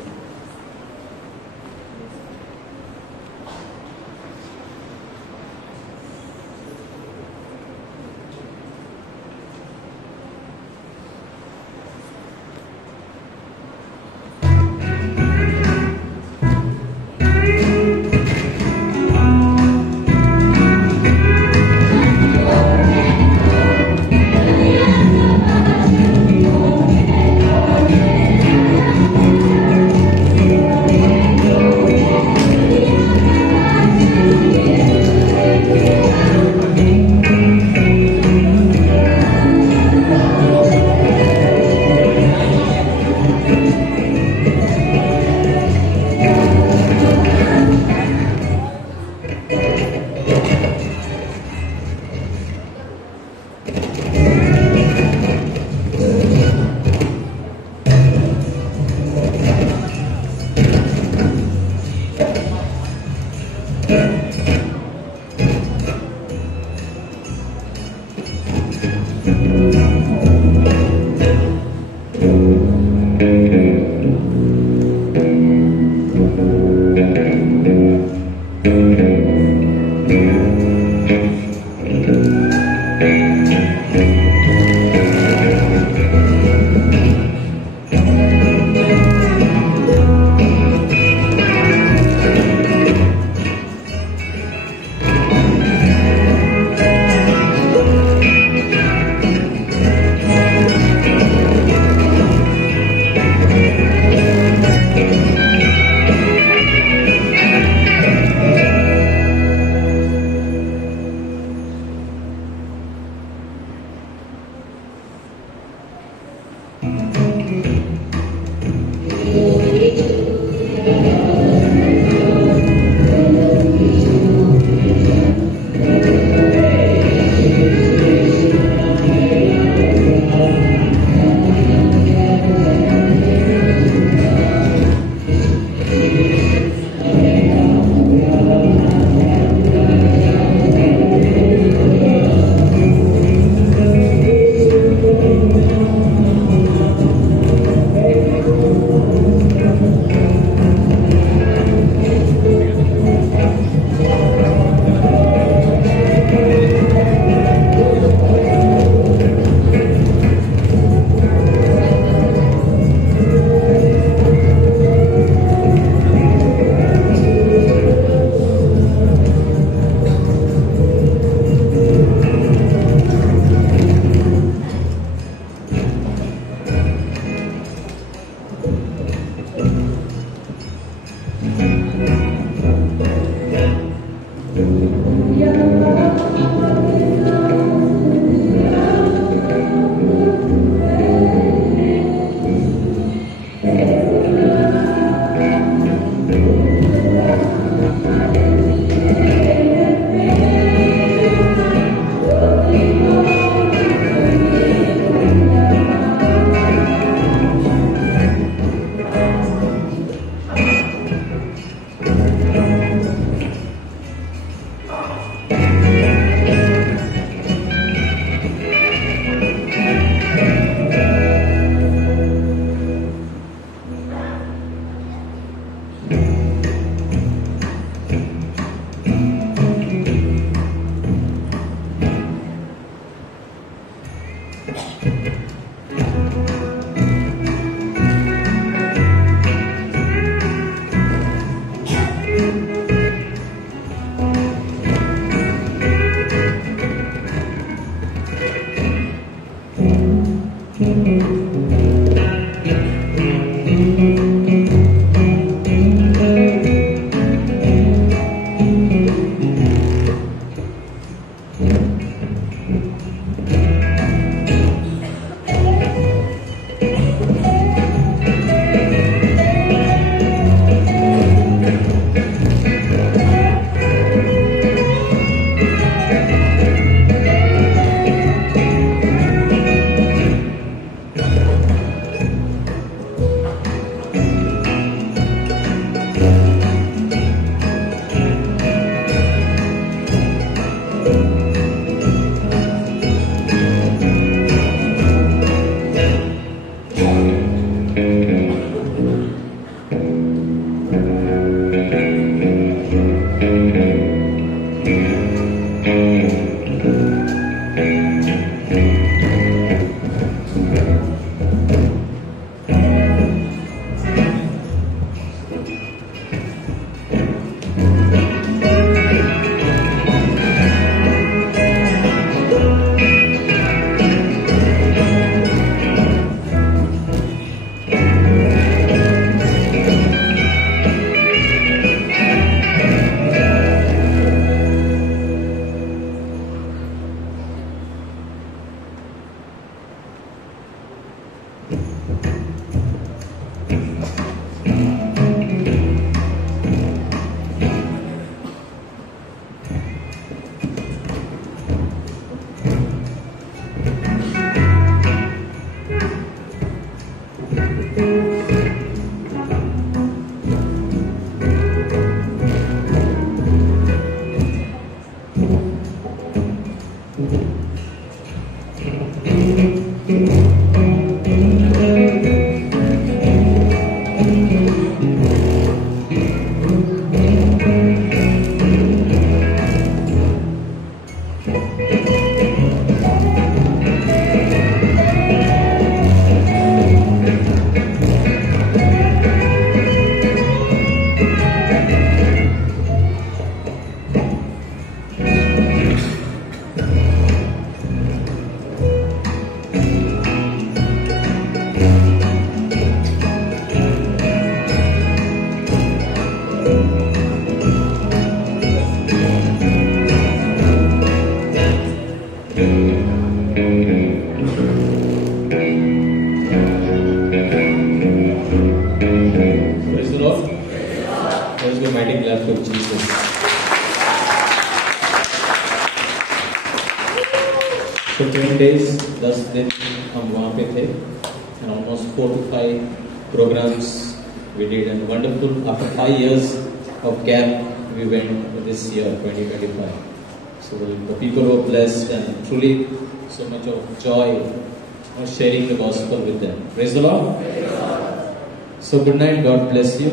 Praise the Lord. Let's be mighty glad for Jesus. So 10 days, 10 दिन हम वहाँ पे थे, and almost 4 to 5 programs we did, and wonderful. After 5 years of gap, we went this year 2025. So the people were blessed and truly so much of joy sharing the gospel with them. Praise the Lord. So good night. God bless you.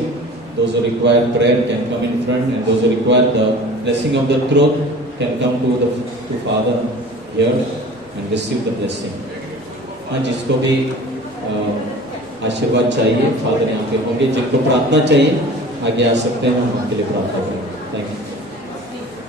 Those who require prayer can come in front, and those who require the blessing of the truth can come to Father here and receive the blessing. हाँ, जिसको भी आशीर्वाद चाहिए, फादर यहाँ पे होंगे. जिनको प्रार्थना चाहिए आगे आ सकते हैं, हम आपके लिए प्रार्थना करें. Thank you.